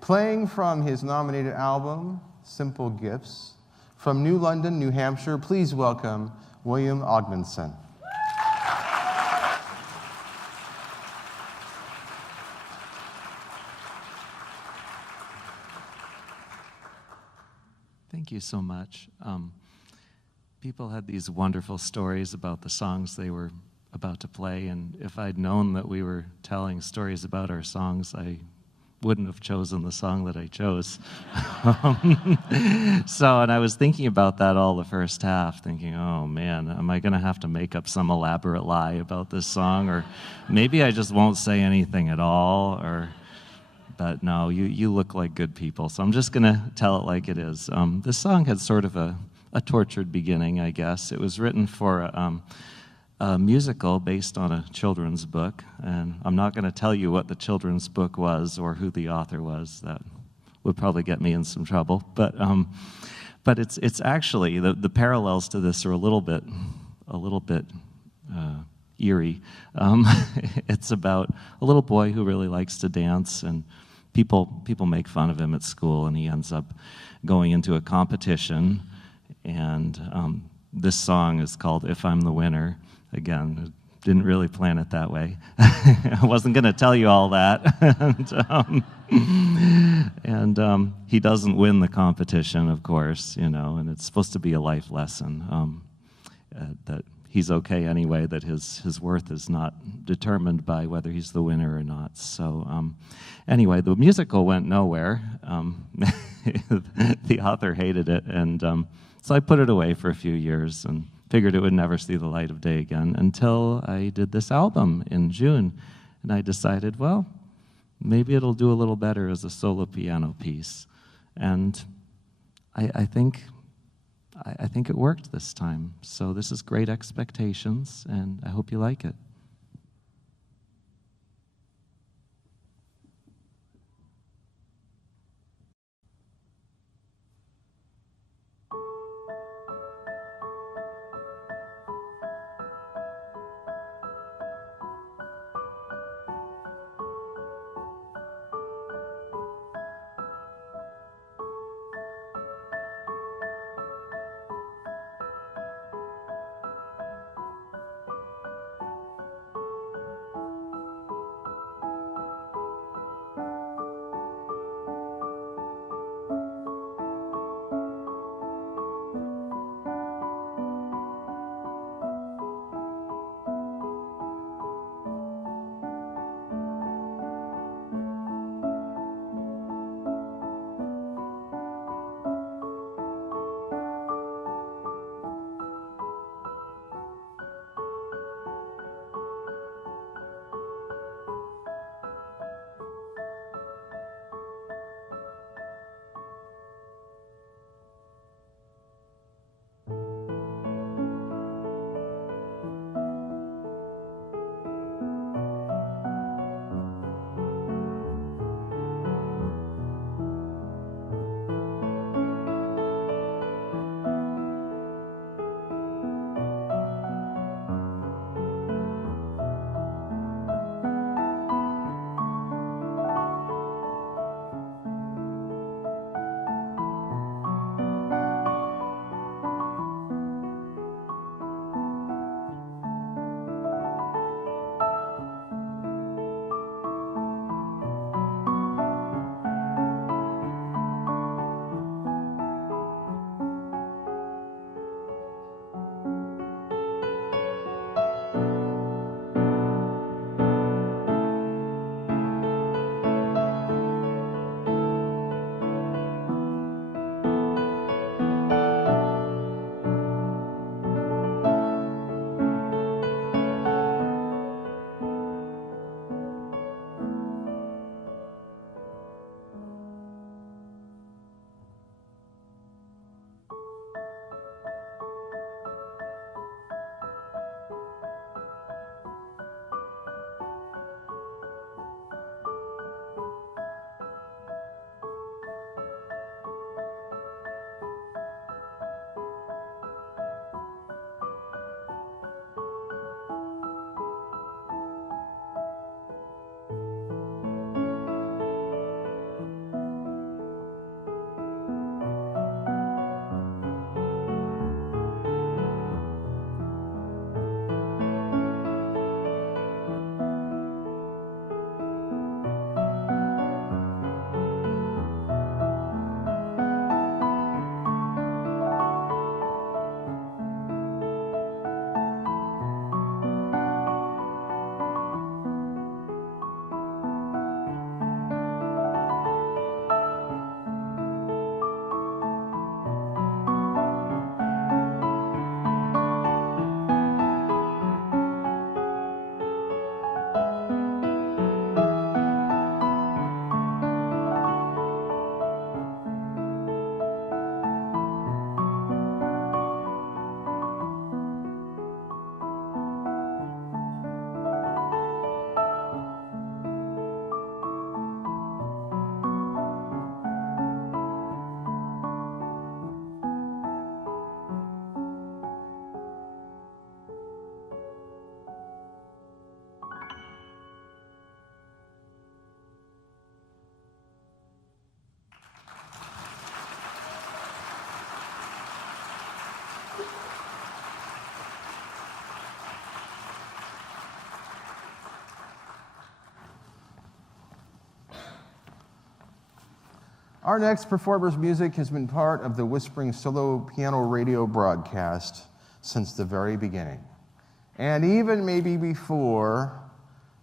Playing from his nominated album, Simple Gifts, from New London, New Hampshire, please welcome William Ogmundson. Thank you so much. People had these wonderful stories about the songs they were about to play, and if I'd known that we were telling stories about our songs, I wouldn't have chosen the song that I chose. And I was thinking about that all the first half, thinking, oh man, am I going to have to make up some elaborate lie about this song? Or maybe I just won't say anything at all. But no, you look like good people, so I'm just going to tell it like it is. This song had sort of a tortured beginning, I guess. It was written for a musical based on a children's book, and I'm not going to tell you what the children's book was or who the author was. That would probably get me in some trouble. But it's actually the parallels to this are a little bit eerie. It's about a little boy who really likes to dance, and people make fun of him at school, and he ends up going into a competition. And this song is called "If I'm the Winner." Again, didn't really plan it that way. I wasn't going to tell you all that. and he doesn't win the competition, of course, and it's supposed to be a life lesson that he's okay anyway, that his worth is not determined by whether he's the winner or not. So anyway, the musical went nowhere. The author hated it, and so I put it away for a few years and figured it would never see the light of day again until I did this album in June. And I decided, well, maybe it'll do a little better as a solo piano piece. And I think it worked this time. So this is Great Expectations, and I hope you like it. Our next performer's music has been part of the Whispering solo piano radio broadcast since the very beginning. And even maybe before,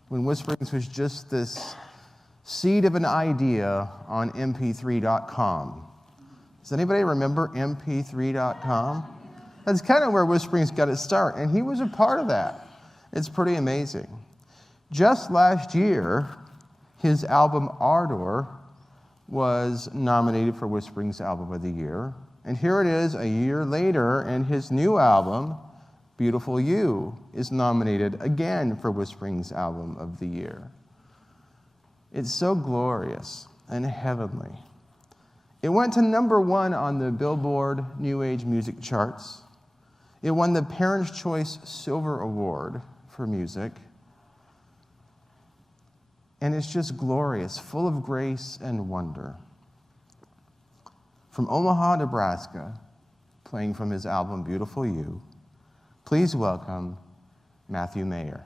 when Whisperings was just this seed of an idea on mp3.com. Does anybody remember mp3.com? That's kind of where Whisperings got its start, and he was a part of that. It's pretty amazing. Just last year, his album Ardor was nominated for Whisperings Album of the Year. And here it is a year later, and his new album, Beautiful You, is nominated again for Whisperings Album of the Year. It's so glorious and heavenly. It went to #1 on the Billboard New Age Music charts. It won the Parents' Choice Silver Award for music. And it's just glorious, full of grace and wonder. From Omaha, Nebraska, playing from his album Beautiful You, please welcome Matthew Mayer.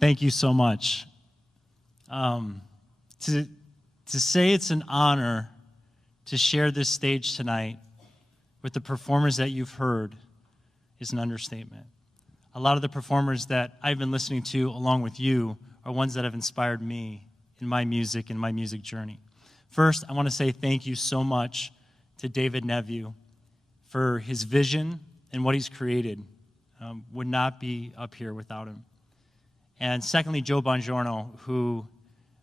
Thank you so much. To say it's an honor to share this stage tonight with the performers that you've heard is an understatement. A lot of the performers that I've been listening to along with you are ones that have inspired me in my music and my music journey. First, I want to say thank you so much to David Nevue for his vision and what he's created. Would not be up here without him. And secondly, Joe Bongiorno, who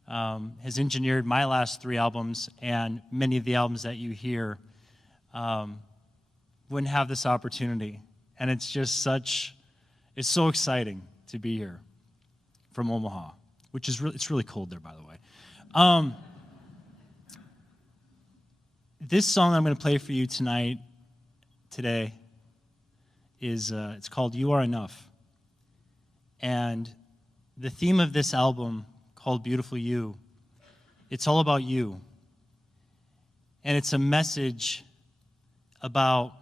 has engineered my last 3 albums and many of the albums that you hear. Wouldn't have this opportunity. And it's just it's so exciting to be here from Omaha, which is it's really cold there, by the way. This song I'm going to play for you today, is it's called You Are Enough. And the theme of this album, called Beautiful You, it's all about you. And it's a message about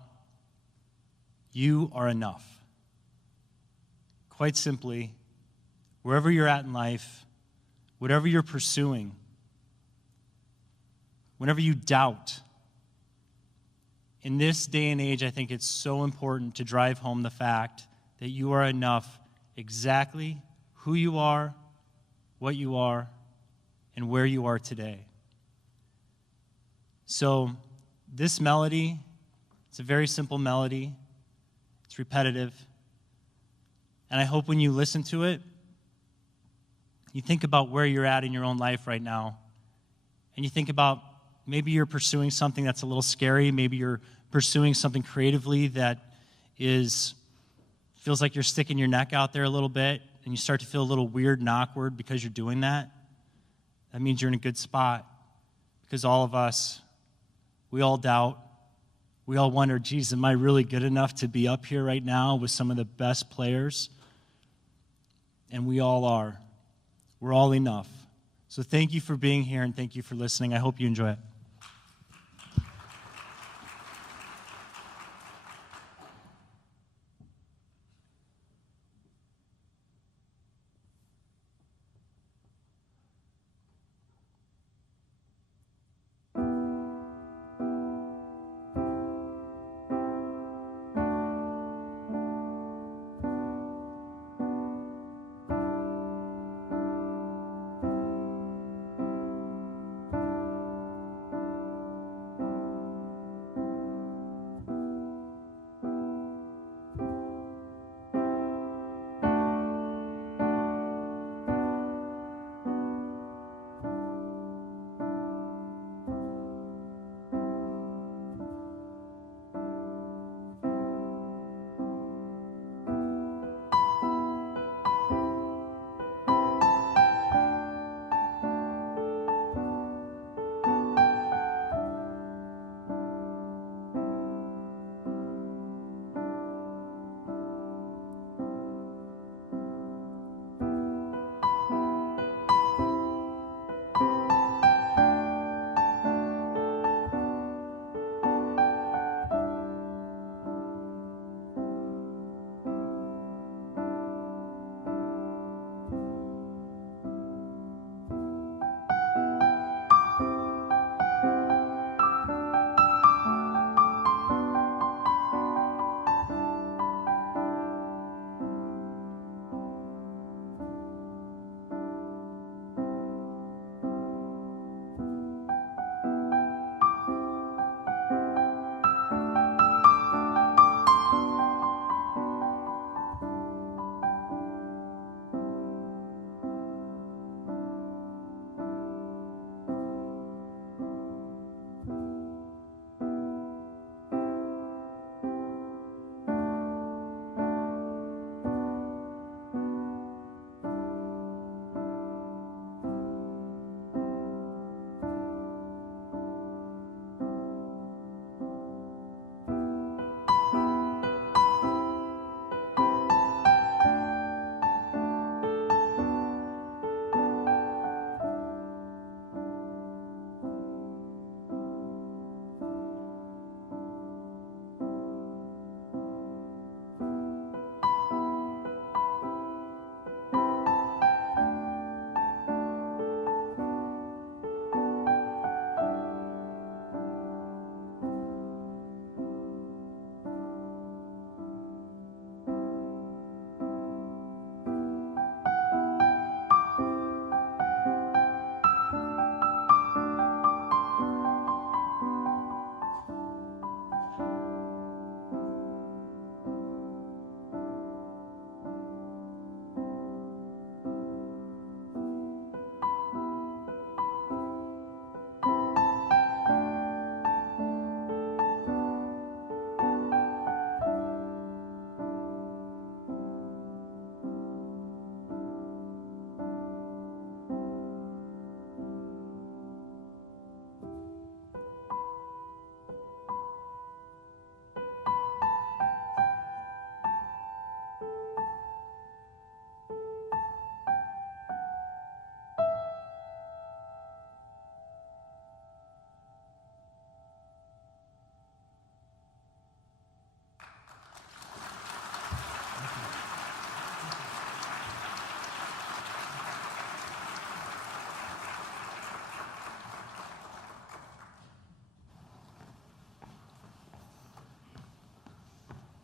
you are enough. Quite simply, wherever you're at in life, whatever you're pursuing, whenever you doubt, in this day and age, I think it's so important to drive home the fact that you are enough exactly who you are, what you are, and where you are today. So this melody, it's a very simple melody. It's repetitive. And I hope when you listen to it, you think about where you're at in your own life right now. And you think about maybe you're pursuing something that's a little scary. Maybe you're pursuing something creatively that feels like you're sticking your neck out there a little bit, and you start to feel a little weird and awkward because you're doing that. That means you're in a good spot, because all of us, we all doubt. We all wonder, geez, am I really good enough to be up here right now with some of the best players? And we all are. We're all enough. So thank you for being here, and thank you for listening. I hope you enjoy it.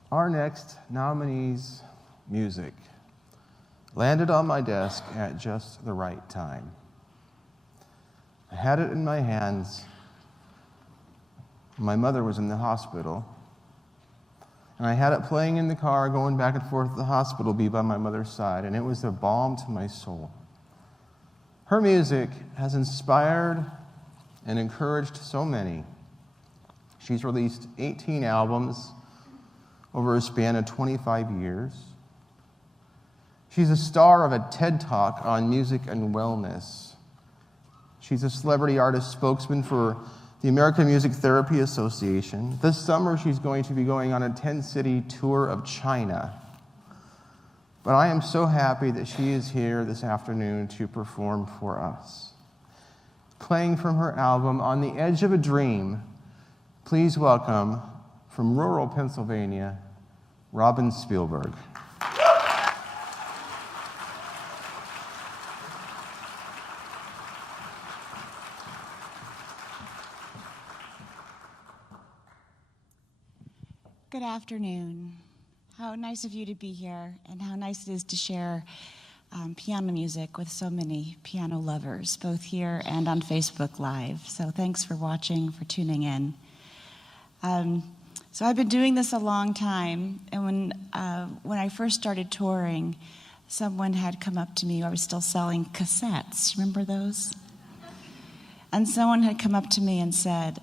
Our next nominee's music landed on my desk at just the right time. I had it in my hands. My mother was in the hospital, and I had it playing in the car, going back and forth to the hospital, be by my mother's side, and it was a balm to my soul. Her music has inspired and encouraged so many. She's released 18 albums over a span of 25 years. She's a star of a TED Talk on music and wellness. She's a celebrity artist spokesman for the American Music Therapy Association. This summer, she's going to be going on a 10-city tour of China. But I am so happy that she is here this afternoon to perform for us. Playing from her album, On the Edge of a Dream, please welcome, from rural Pennsylvania, Robin Spielberg. Good afternoon. How nice of you to be here, and how nice it is to share piano music with so many piano lovers, both here and on Facebook Live. So thanks for watching, for tuning in. So I've been doing this a long time, and when I first started touring, someone had come up to me. I was still selling cassettes. Remember those? And someone had come up to me and said,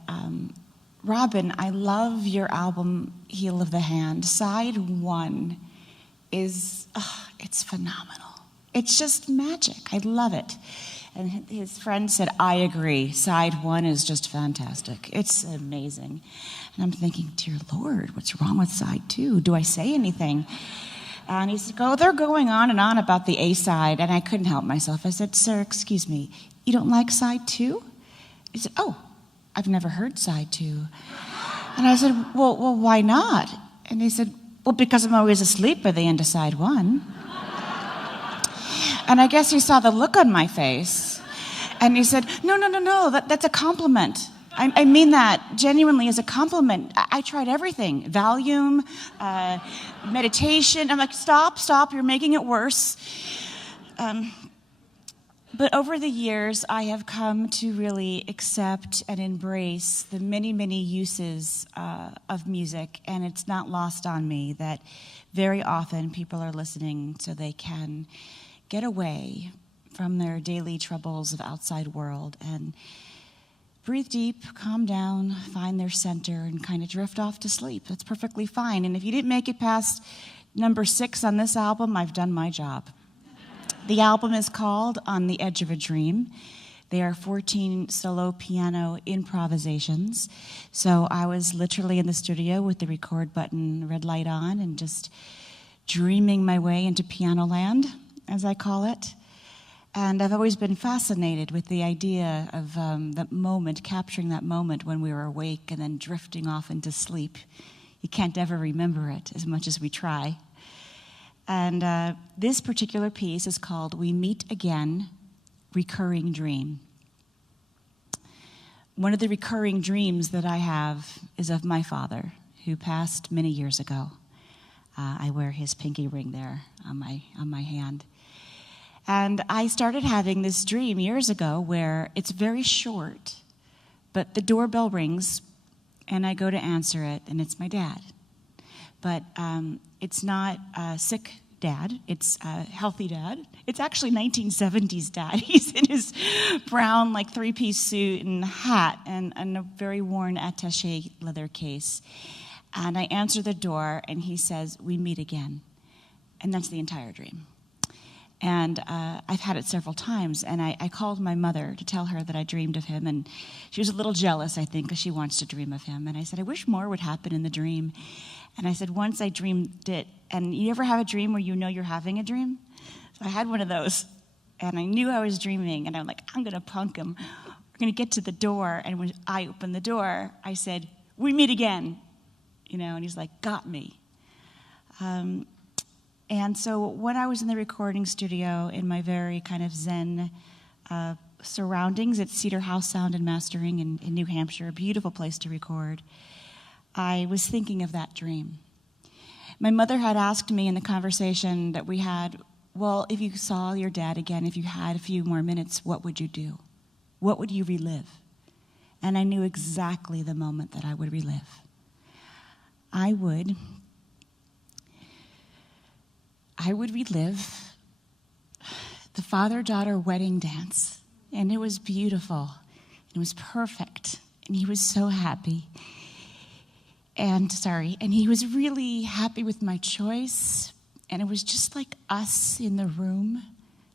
Robin, I love your album, Heel of the Hand. Side 1 is, it's phenomenal. It's just magic. I love it. And his friend said, I agree. Side 1 is just fantastic. It's amazing. And I'm thinking, dear Lord, what's wrong with side 2? Do I say anything? And he said, they're going on and on about the A side. And I couldn't help myself. I said, sir, excuse me, you don't like side 2? He said, oh, I've never heard side 2. And I said, well, why not? And he said, well, because I'm always asleep by the end of side 1. And I guess he saw the look on my face. And he said, no, that's a compliment. I mean that genuinely as a compliment. I tried everything, Valium, meditation. I'm like, stop, you're making it worse. But over the years, I have come to really accept and embrace the many, many uses of music, and it's not lost on me that very often people are listening so they can get away from their daily troubles of outside world and breathe deep, calm down, find their center, and kind of drift off to sleep. That's perfectly fine. And if you didn't make it past number 6 on this album, I've done my job. The album is called On the Edge of a Dream. They are 14 solo piano improvisations. So I was literally in the studio with the record button, red light on, and just dreaming my way into piano land, as I call it. And I've always been fascinated with the idea of that moment, capturing that moment when we were awake and then drifting off into sleep. You can't ever remember it as much as we try. And this particular piece is called We Meet Again, Recurring Dream. One of the recurring dreams that I have is of my father, who passed many years ago. I wear his pinky ring there on my hand. And I started having this dream years ago where it's very short, but the doorbell rings, and I go to answer it, and it's my dad. But it's not a sick dad, it's a healthy dad. It's actually 1970s dad. He's in his brown, like, 3-piece suit and hat and a very worn attaché leather case. And I answer the door, and he says, we meet again. And that's the entire dream. And I've had it several times, and I called my mother to tell her that I dreamed of him, and she was a little jealous, I think, because she wants to dream of him. And I said, I wish more would happen in the dream. And I said, once I dreamed it, and you ever have a dream where you know you're having a dream? So I had one of those, and I knew I was dreaming, and I'm like, I'm going to punk him. We're going to get to the door, and when I opened the door, I said, we meet again, and he's like, got me. And so when I was in the recording studio in my very kind of zen surroundings at Cedar House Sound and Mastering in New Hampshire, a beautiful place to record, I was thinking of that dream. My mother had asked me in the conversation that we had, well, if you saw your dad again, if you had a few more minutes, what would you do? What would you relive? And I knew exactly the moment that I would relive. I would relive the father-daughter wedding dance. And it was beautiful. It was perfect. And he was so happy. And he was really happy with my choice. And it was just like us in the room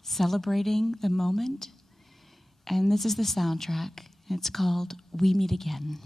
celebrating the moment. And this is the soundtrack. It's called We Meet Again.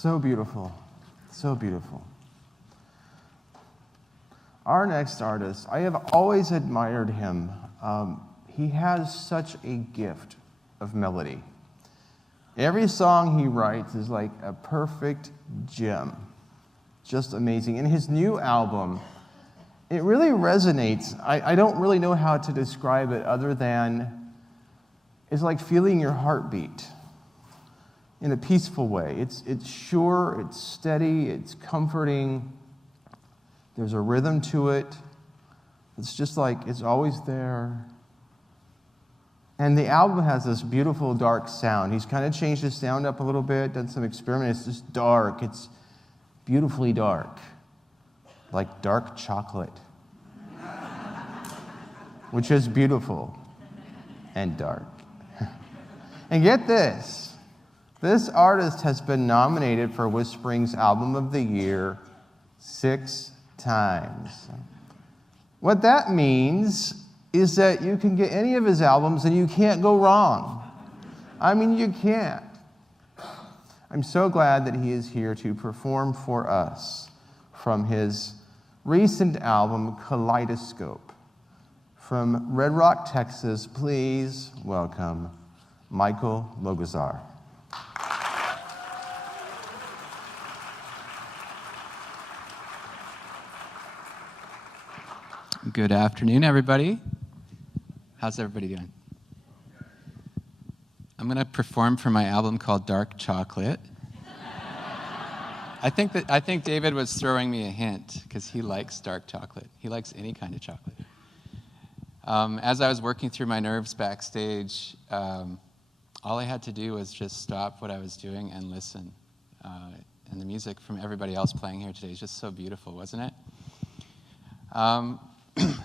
So beautiful, so beautiful. Our next artist, I have always admired him. He has such a gift of melody. Every song he writes is like a perfect gem. Just amazing. In his new album, it really resonates. I don't really know how to describe it other than it's like feeling your heartbeat in a peaceful way. It's sure, it's steady, it's comforting. There's a rhythm to it. It's just like it's always there. And the album has this beautiful dark sound. He's kind of changed his sound up a little bit, done some experiments. It's just dark. It's beautifully dark, like dark chocolate, which is beautiful and dark. And get this. This artist has been nominated for Whisperings Album of the Year 6 times. What that means is that you can get any of his albums and you can't go wrong. I mean, you can't. I'm so glad that he is here to perform for us from his recent album, Kaleidoscope. From Red Rock, Texas, please welcome Michael Logozar. Good afternoon, everybody. How's everybody doing? I'm going to perform for my album called Dark Chocolate. I think David was throwing me a hint because he likes dark chocolate. He likes any kind of chocolate. As I was working through my nerves backstage, all I had to do was just stop what I was doing and listen. And the music from everybody else playing here today is just so beautiful, wasn't it?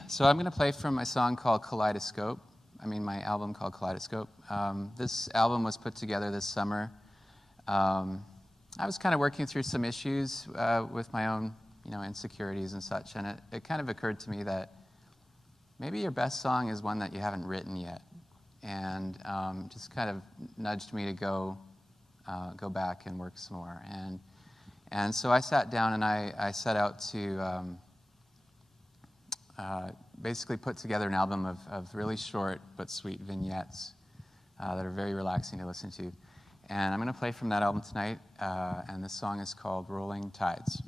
So I'm going to play from my song called Kaleidoscope. My album called Kaleidoscope. This album was put together this summer. I was kind of working through some issues with my own, insecurities and such, and it kind of occurred to me that maybe your best song is one that you haven't written yet, and just kind of nudged me to go back and work some more. And so I sat down and I set out to basically put together an album of really short but sweet vignettes that are very relaxing to listen to. And I'm going to play from that album tonight, and this song is called Rolling Tides.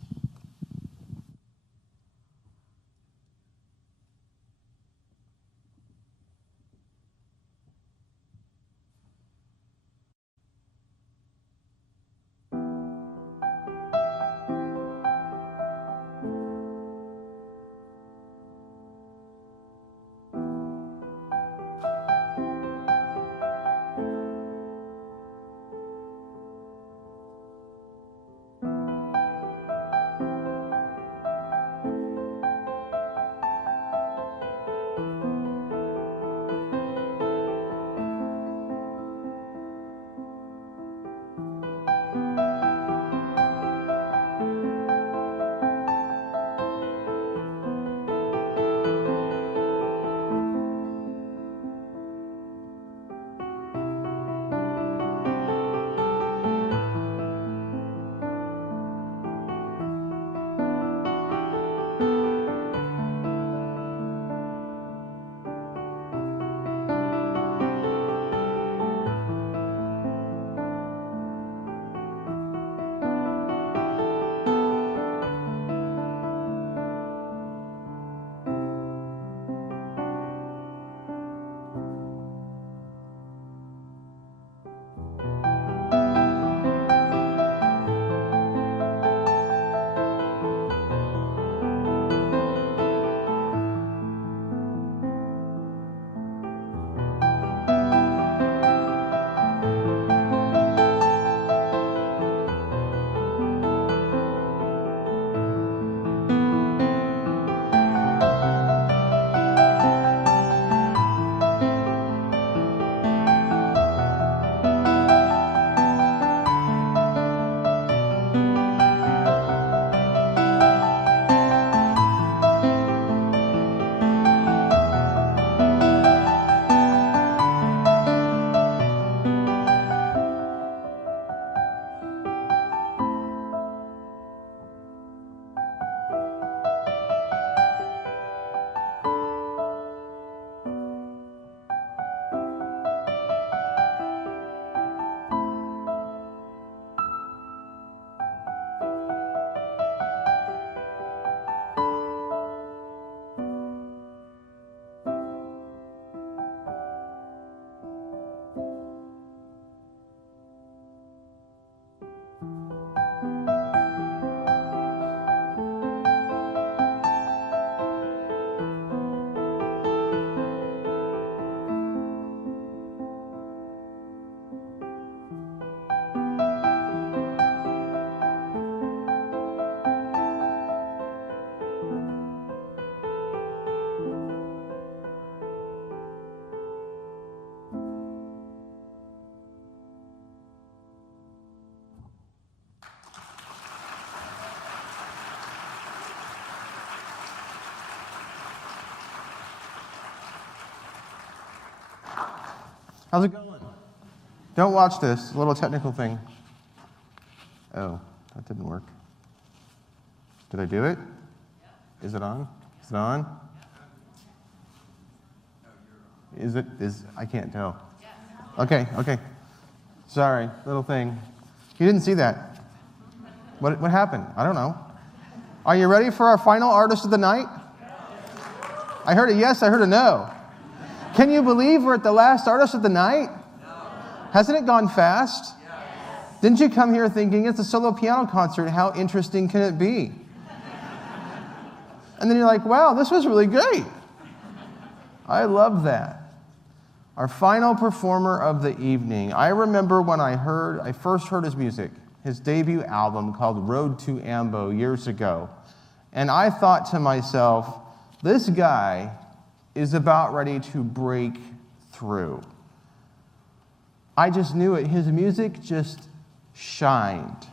How's it going? Don't watch this. A little technical thing. Oh, that didn't work. Did I do it? Is it on? Is it on? I can't tell. Okay. Sorry, little thing. You didn't see that. What happened? I don't know. Are you ready for our final artist of the night? I heard a yes, I heard a no. Can you believe we're at the last artist of the night? Hasn't it gone fast? Didn't you come here thinking it's a solo piano concert, how interesting can it be? And then you're like, wow, this was really great. I love that. Our final performer of the evening. I remember when I first heard his music, his debut album called Road to Ambo years ago. And I thought to myself, this guy is about ready to break through. I just knew it. His music just shined.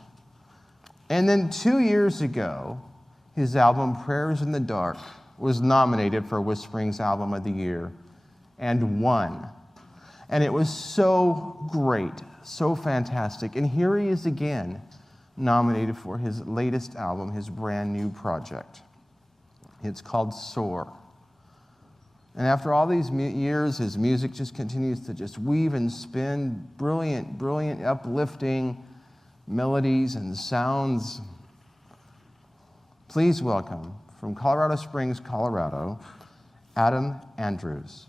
And then 2 years ago, his album Prayers in the Dark was nominated for Whisperings Album of the Year and won. And it was so great, so fantastic. And here he is again, nominated for his latest album, his brand new project. It's called Soar. And after all these years, his music just continues to just weave and spin, brilliant, uplifting melodies and sounds. Please welcome, from Colorado Springs, Colorado, Adam Andrews.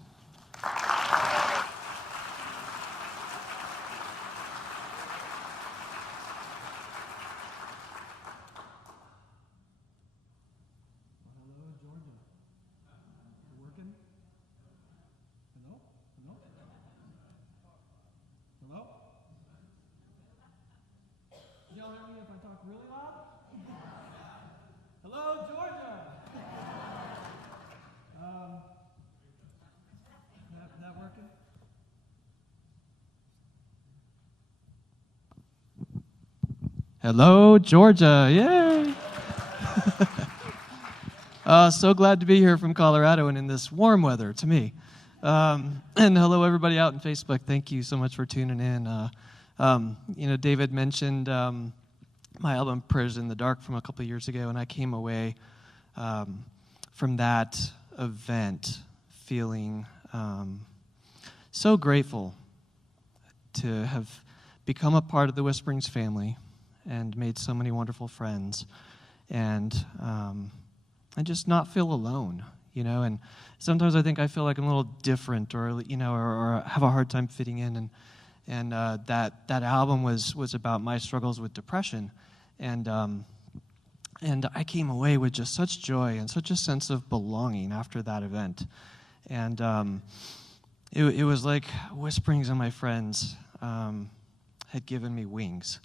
Hello, Georgia. Yay! So glad to be here from Colorado and in this warm weather to me. And hello, everybody out on Facebook. Thank you so much for tuning in. David mentioned my album Prayers in the Dark from a couple of years ago, and I came away from that event feeling so grateful to have become a part of the Whisperings family and made so many wonderful friends, and just not feel alone, and sometimes I think I feel like I'm a little different, or have a hard time fitting in, and that album was about my struggles with depression, and I came away with just such joy and such a sense of belonging after that event, and it was like Whisperings and my friends had given me wings.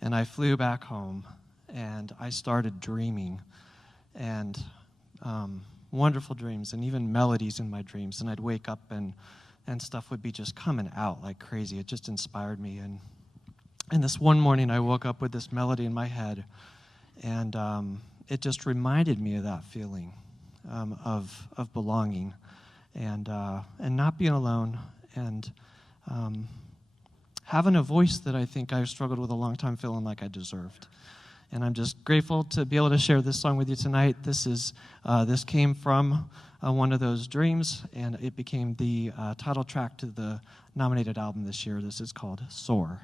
And I flew back home, and I started dreaming, and wonderful dreams, and even melodies in my dreams. And I'd wake up, and stuff would be just coming out like crazy. It just inspired me. And this one morning, I woke up with this melody in my head, and it just reminded me of that feeling of belonging, and not being alone, and having a voice that I think I've struggled with a long time, feeling like I deserved. And I'm just grateful to be able to share this song with you tonight. This came from one of those dreams, and it became the title track to the nominated album this year. This is called Soar.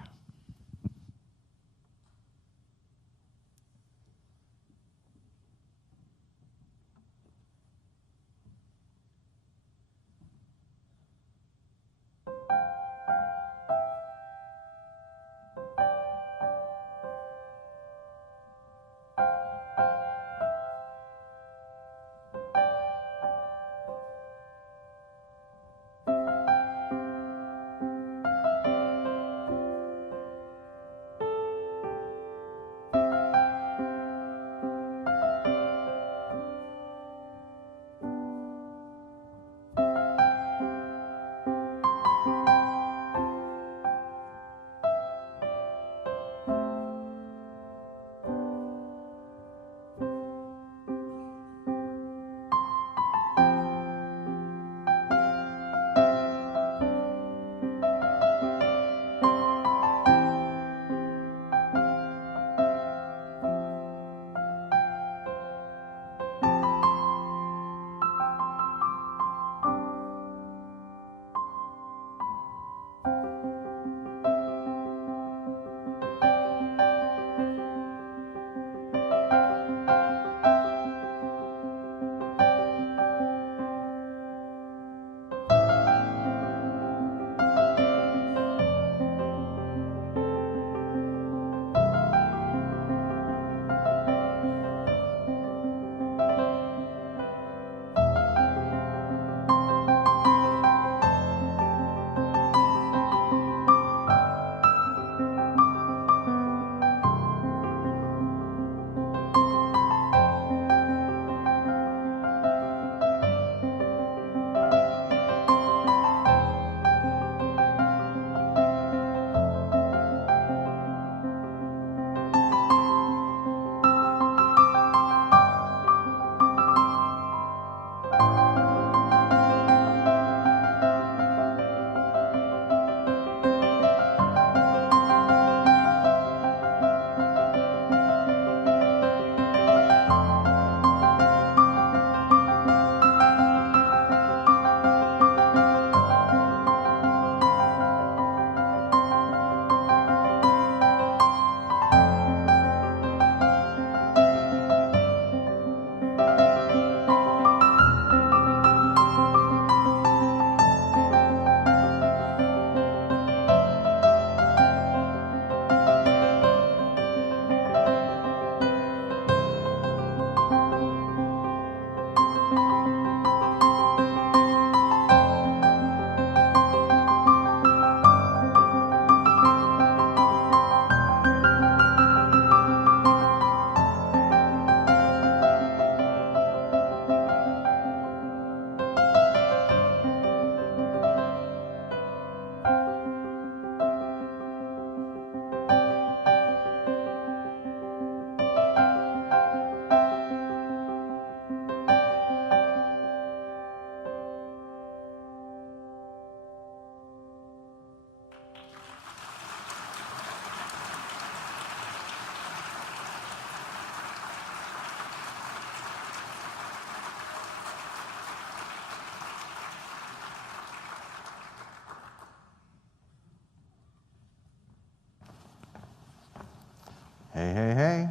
Hey, hey, hey.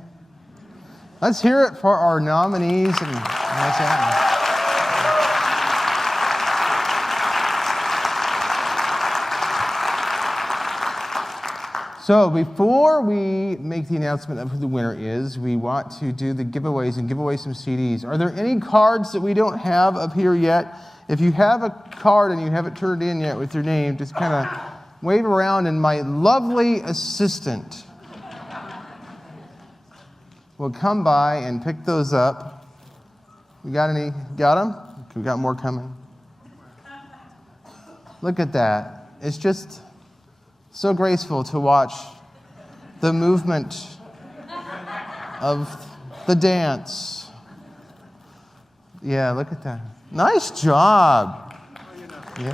Let's hear it for our nominees. And what's happening? So before we make the announcement of who the winner is, we want to do the giveaways and give away some CDs. Are there any cards that we don't have up here yet? If you have a card and you haven't turned in yet with your name, just kind of wave around and my lovely assistant will come by and pick those up. We got any? Got them? We got more coming. Look at that. It's just so graceful to watch the movement of the dance. Yeah, look at that. Nice job. Yeah.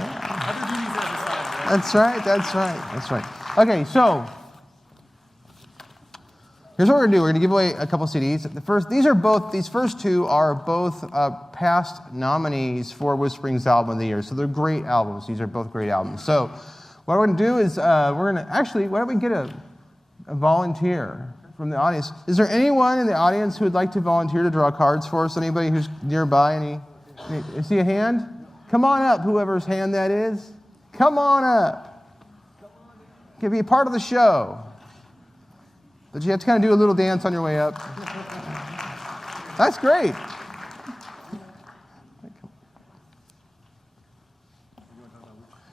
That's right, that's right, that's right. Okay, so here's what we're gonna do. We're gonna give away a couple CDs. These first two are both past nominees for Whisperings Album of the Year. So they're great albums. These are both great albums. So what we're going to do is why don't we get a volunteer from the audience? Is there anyone in the audience who would like to volunteer to draw cards for us? Anybody who's nearby? See a hand? Come on up, whoever's hand that is. Come on up. Can be a part of the show. But you have to kind of do a little dance on your way up. That's great.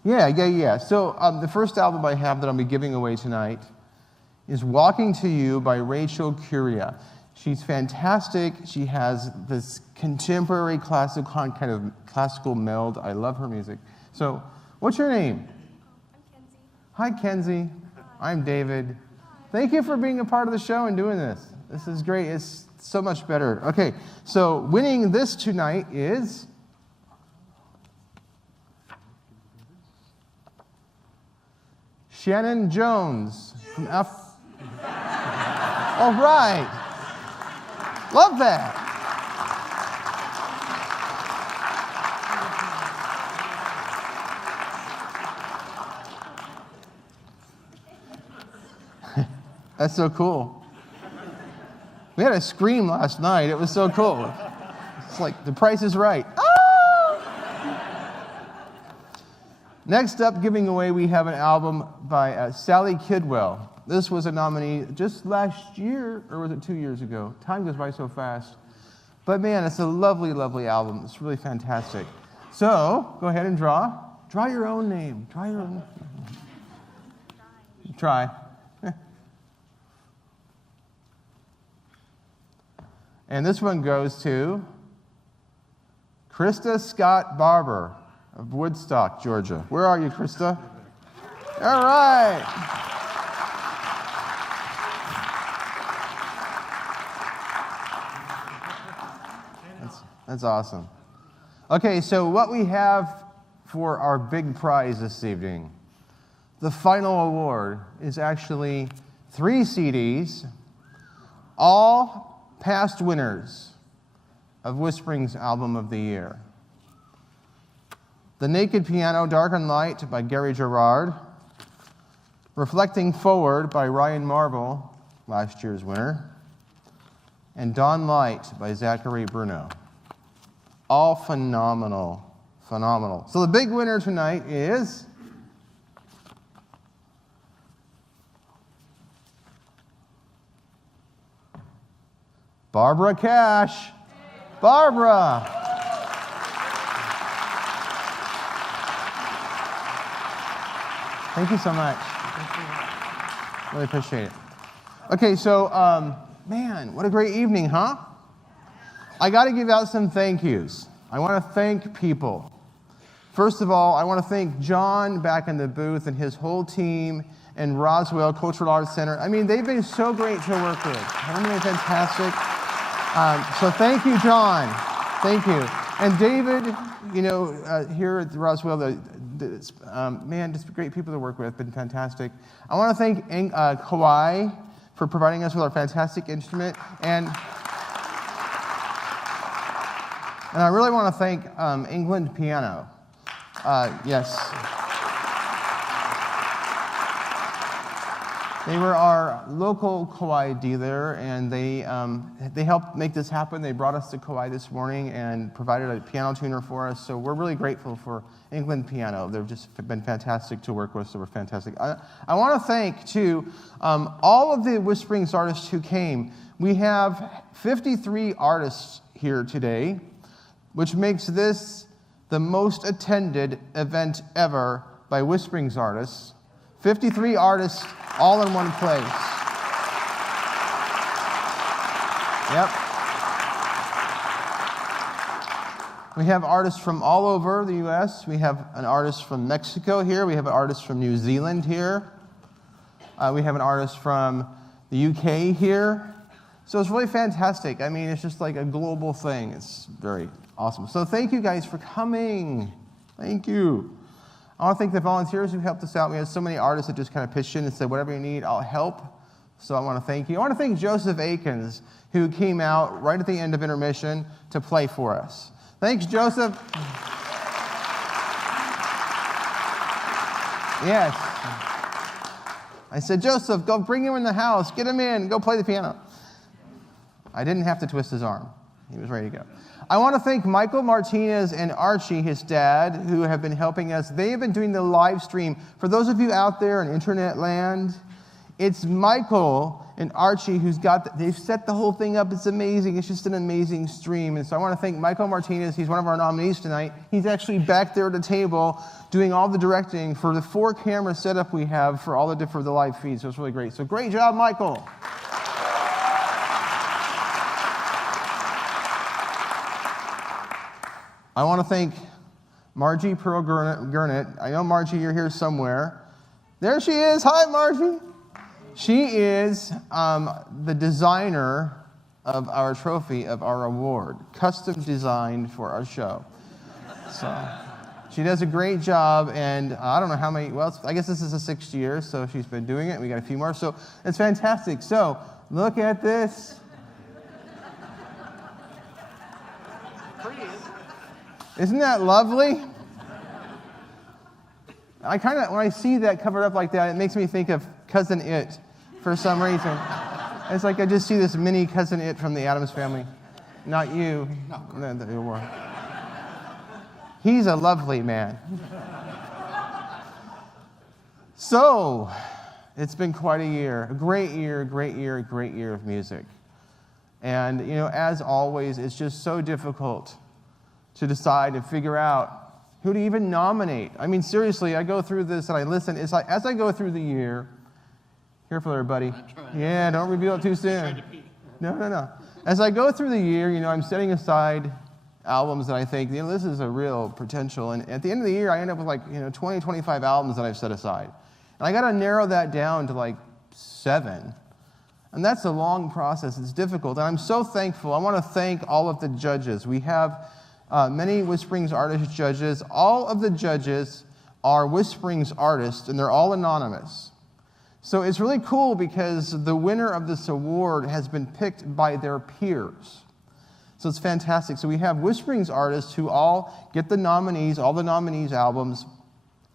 Yeah. So the first album I have that I'll be giving away tonight is Walking to You by Rachel Curia. She's fantastic. She has this contemporary classical kind of classical meld. I love her music. So what's your name? I'm Kenzie. Hi, Kenzie. Hi. I'm David. Thank you for being a part of the show and doing this. This is great. It's so much better. Okay, so winning this tonight is Shannon Jones from All right. Love that. That's so cool. We had a scream last night. It was so cool. It's like The Price is Right. Next up, giving away, we have an album by Sally Kidwell. This was a nominee just last year, or was it 2 years ago? Time goes by so fast. But man, it's a lovely, lovely album. It's really fantastic. So, go ahead and draw. Draw your own name. Draw your own. Try. And this one goes to Krista Scott Barber of Woodstock, Georgia. Where are you, Krista? All right. That's awesome. Okay, so what we have for our big prize this evening, the final award, is actually 3 CDs, all past winners of Whisperings Album of the Year. The Naked Piano, Dark and Light by Gary Gerard. Reflecting Forward by Ryan Marvel, last year's winner. And Dawn Light by Zachary Bruno. All phenomenal, phenomenal. So the big winner tonight is Barbara Cash. Barbara. Thank you so much. Really appreciate it. Okay, so, man, what a great evening, huh? I got to give out some thank yous. I want to thank people. First of all, I want to thank John back in the booth and his whole team and Roswell Cultural Arts Center. I mean, they've been so great to work with. Haven't they been fantastic? So thank you, John. Thank you. And David, you know, here at Roswell, man, just great people to work with, been fantastic. I want to thank Kawai for providing us with our fantastic instrument. And I really want to thank England Piano. Yes. They were our local Kawai dealer, and they helped make this happen. They brought us to Kawai this morning and provided a piano tuner for us. So we're really grateful for England Piano. They've just been fantastic to work with, so we're fantastic. I want to thank, too, all of the Whisperings artists who came. We have 53 artists here today, which makes this the most attended event ever by Whisperings artists. 53 artists all in one place. Yep. We have artists from all over the U.S. We have an artist from Mexico here. We have an artist from New Zealand here. We have an artist from the UK here. So it's really fantastic. I mean, it's just like a global thing. It's very awesome. So thank you guys for coming. Thank you. I want to thank the volunteers who helped us out. We had so many artists that just kind of pitched in and said, whatever you need, I'll help. So I want to thank you. I want to thank Joseph Akins, who came out right at the end of intermission to play for us. Thanks, Joseph. Yes. I said, Joseph, go bring him in the house. Get him in. Go play the piano. I didn't have to twist his arm. He was ready to go. I want to thank Michael Martinez and Archie, his dad, who have been helping us. They have been doing the live stream. For those of you out there in internet land, it's Michael and Archie who's got, they've set the whole thing up. It's amazing. It's just an amazing stream. And so I want to thank Michael Martinez. He's one of our nominees tonight. He's actually back there at the table doing all the directing for the 4-camera setup we have for all the live feeds. So it's really great. So great job, Michael. I want to thank Margie Pearl-Gurnett. I know, Margie, you're here somewhere. There she is. Hi, Margie. She is the designer of our trophy, of our award, custom designed for our show. So she does a great job, and I don't know how many, well, I guess this is the 6th year, so she's been doing it. We got a few more, so it's fantastic. So look at this. Isn't that lovely? I kind of, when I see that covered up like that, it makes me think of Cousin It for some reason. It's like I just see this mini Cousin It from the Addams Family. Not you. No. He's a lovely man. So, it's been quite a year. A great year, great year, great year of music. And, you know, as always, it's just so difficult to decide and figure out who to even nominate. I mean, seriously, I go through this and I listen. It's like, as I go through the year, careful there, buddy. Yeah, don't reveal it too soon. No. As I go through the year, you know, I'm setting aside albums that I think, you know, this is a real potential. And at the end of the year, I end up with like, you know, 20, 25 albums that I've set aside. And I got to narrow that down to like 7. And that's a long process. It's difficult. And I'm so thankful. I want to thank all of the judges. We have many Whisperings artist judges. All of the judges are Whisperings artists, and they're all anonymous. So it's really cool because the winner of this award has been picked by their peers. So it's fantastic. So we have Whisperings artists who all get the nominees, all the nominees' albums,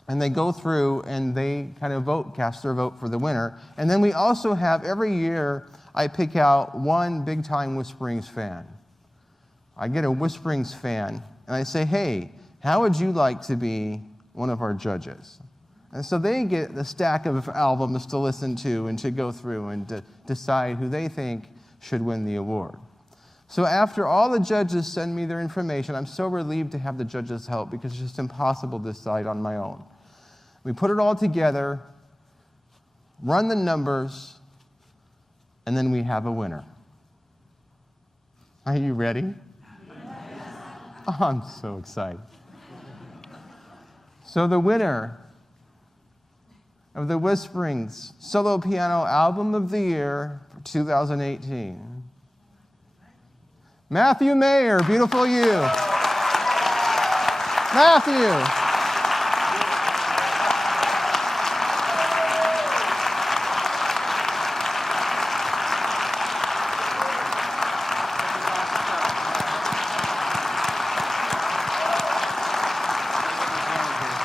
and they go through and they kind of vote, cast their vote for the winner. And then we also have, every year, I pick out one big-time Whisperings fan. I get a Whisperings fan, and I say, hey, how would you like to be one of our judges? And so they get the stack of albums to listen to and to go through and to decide who they think should win the award. So after all the judges send me their information, I'm so relieved to have the judges' help because it's just impossible to decide on my own. We put it all together, run the numbers, and then we have a winner. Are you ready? Oh, I'm so excited. So the winner of the Whisperings Solo Piano Album of the Year for 2018, Matthew Mayer, beautiful you. Matthew.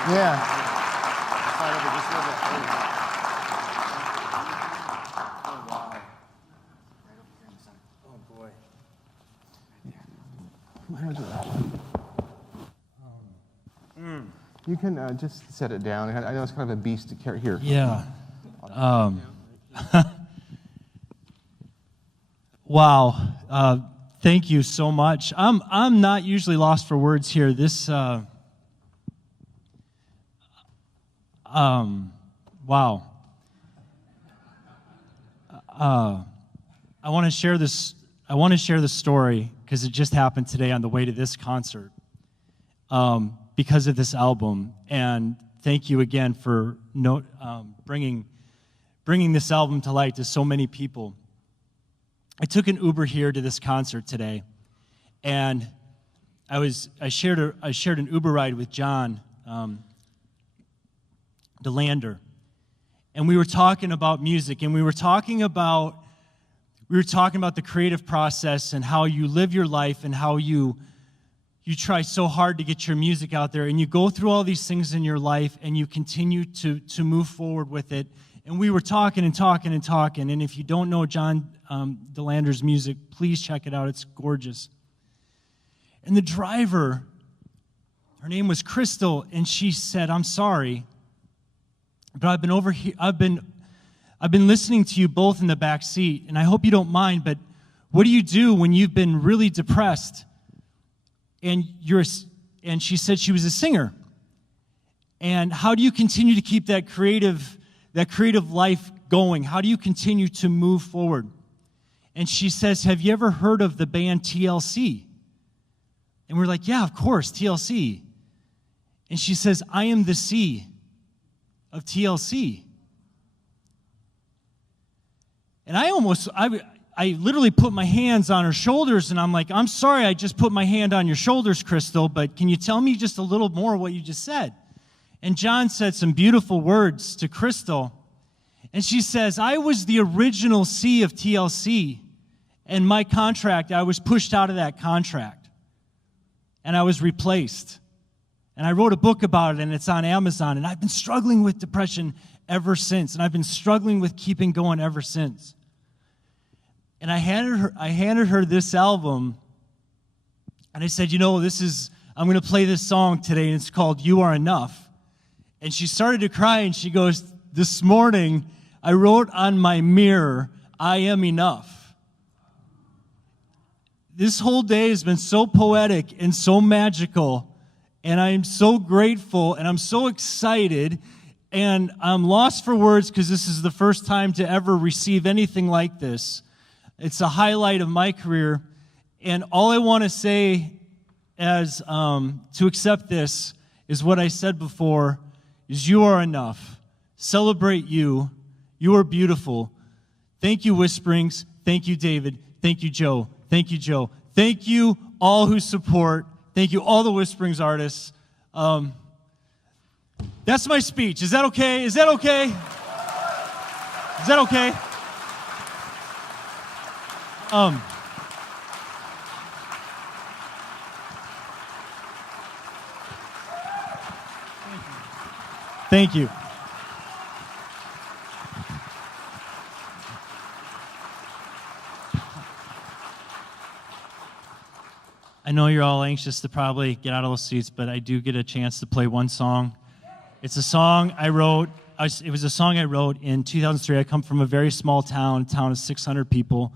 Yeah. You can just set it down. I know it's kind of a beast to carry here. Yeah. Wow. Thank you so much. I'm not usually lost for words here. This wow. I want to share this. I want to share the story because it just happened today on the way to this concert. Because of this album, and thank you again for bringing this album to light to so many people. I took an Uber here to this concert today, and I shared an Uber ride with John DeLander, and we were talking about music, and we were talking about the creative process and how you live your life and how you try so hard to get your music out there, and you go through all these things in your life, and you continue to move forward with it. And we were talking, and if you don't know John DeLander's music, please check it out. It's gorgeous. And the driver, her name was Crystal, and she said, "I'm sorry, but I've been over here. I've been listening to you both in the back seat, and I hope you don't mind, but what do you do when you've been really depressed?" And she said she was a singer. And how do you continue to keep that creative life going? How do you continue to move forward? And she says, "Have you ever heard of the band TLC?" And we're like, "Yeah, of course, TLC." And she says, "I am the C of TLC." And I literally put my hands on her shoulders, and I'm like, "I'm sorry, I just put my hand on your shoulders, Crystal, but can you tell me just a little more of what you just said?" And John said some beautiful words to Crystal, and she says, "I was the original C of TLC, and my contract, I was pushed out of that contract, and I was replaced. And I wrote a book about it, and it's on Amazon, and I've been struggling with depression ever since, and I've been struggling with keeping going ever since." And I handed her this album, and I said, "I'm going to play this song today, and it's called You Are Enough." And she started to cry, and she goes, "This morning, I wrote on my mirror, I am enough." This whole day has been so poetic and so magical, and I am so grateful, and I'm so excited, and I'm lost for words because this is the first time to ever receive anything like this. It's a highlight of my career, and all I want to say as to accept this is what I said before, is you are enough. Celebrate you. You are beautiful. Thank you, Whisperings. Thank you, David. Thank you, Joe. Thank you, Joe. Thank you, all who support. Thank you, all the Whisperings artists. That's my speech. Is that okay? Is that okay? Is that okay? Thank you. I know you're all anxious to probably get out of those seats, but I do get a chance to play one song. It's a song I wrote. It was a song I wrote in 2003. I come from a very small town of 600 people.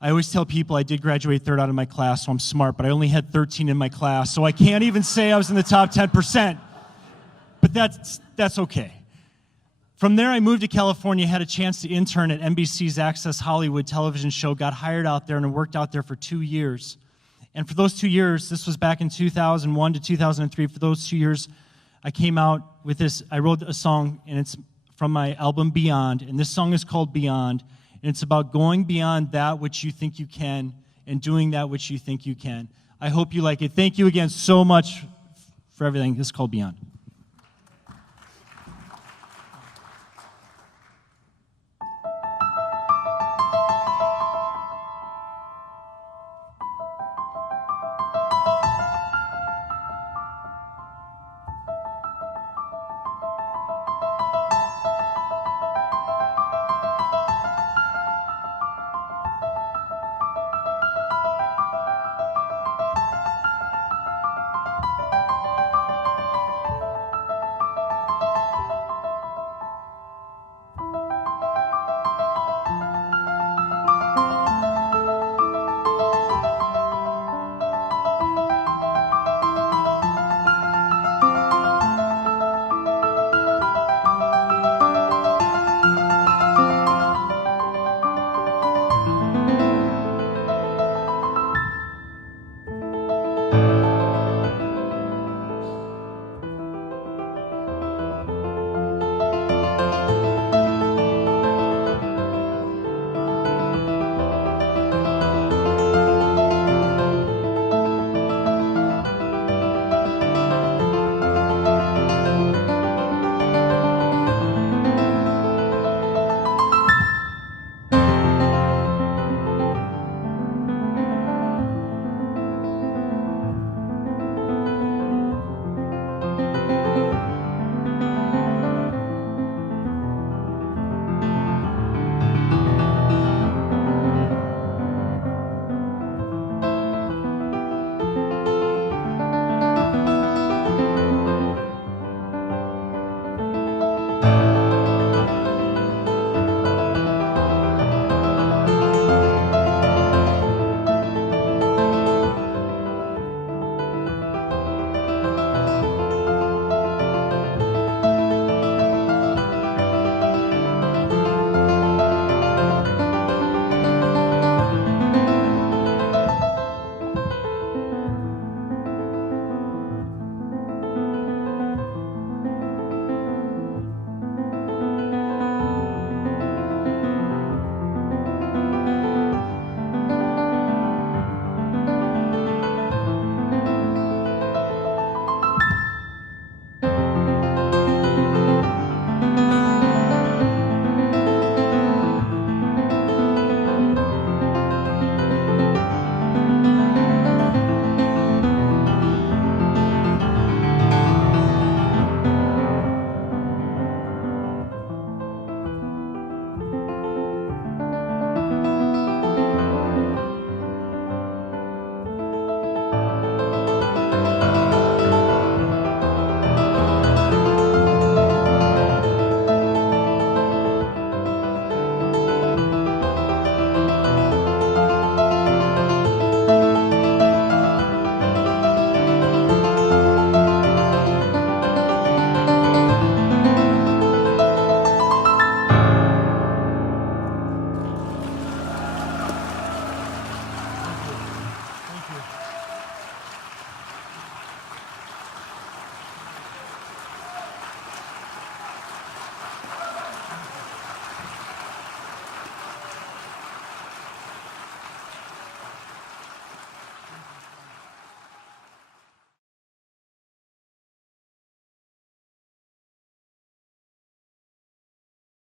I always tell people I did graduate third out of my class, so I'm smart, but I only had 13 in my class, so I can't even say I was in the top 10%. But that's okay. From there, I moved to California, had a chance to intern at NBC's Access Hollywood television show, got hired out there, and worked out there for 2 years. And for those 2 years, this was back in 2001 to 2003, for those 2 years, I came out with this, I wrote a song, and it's from my album Beyond, and this song is called Beyond, and it's about going beyond that which you think you can and doing that which you think you can. I hope you like it. Thank you again so much for everything. This is called Beyond.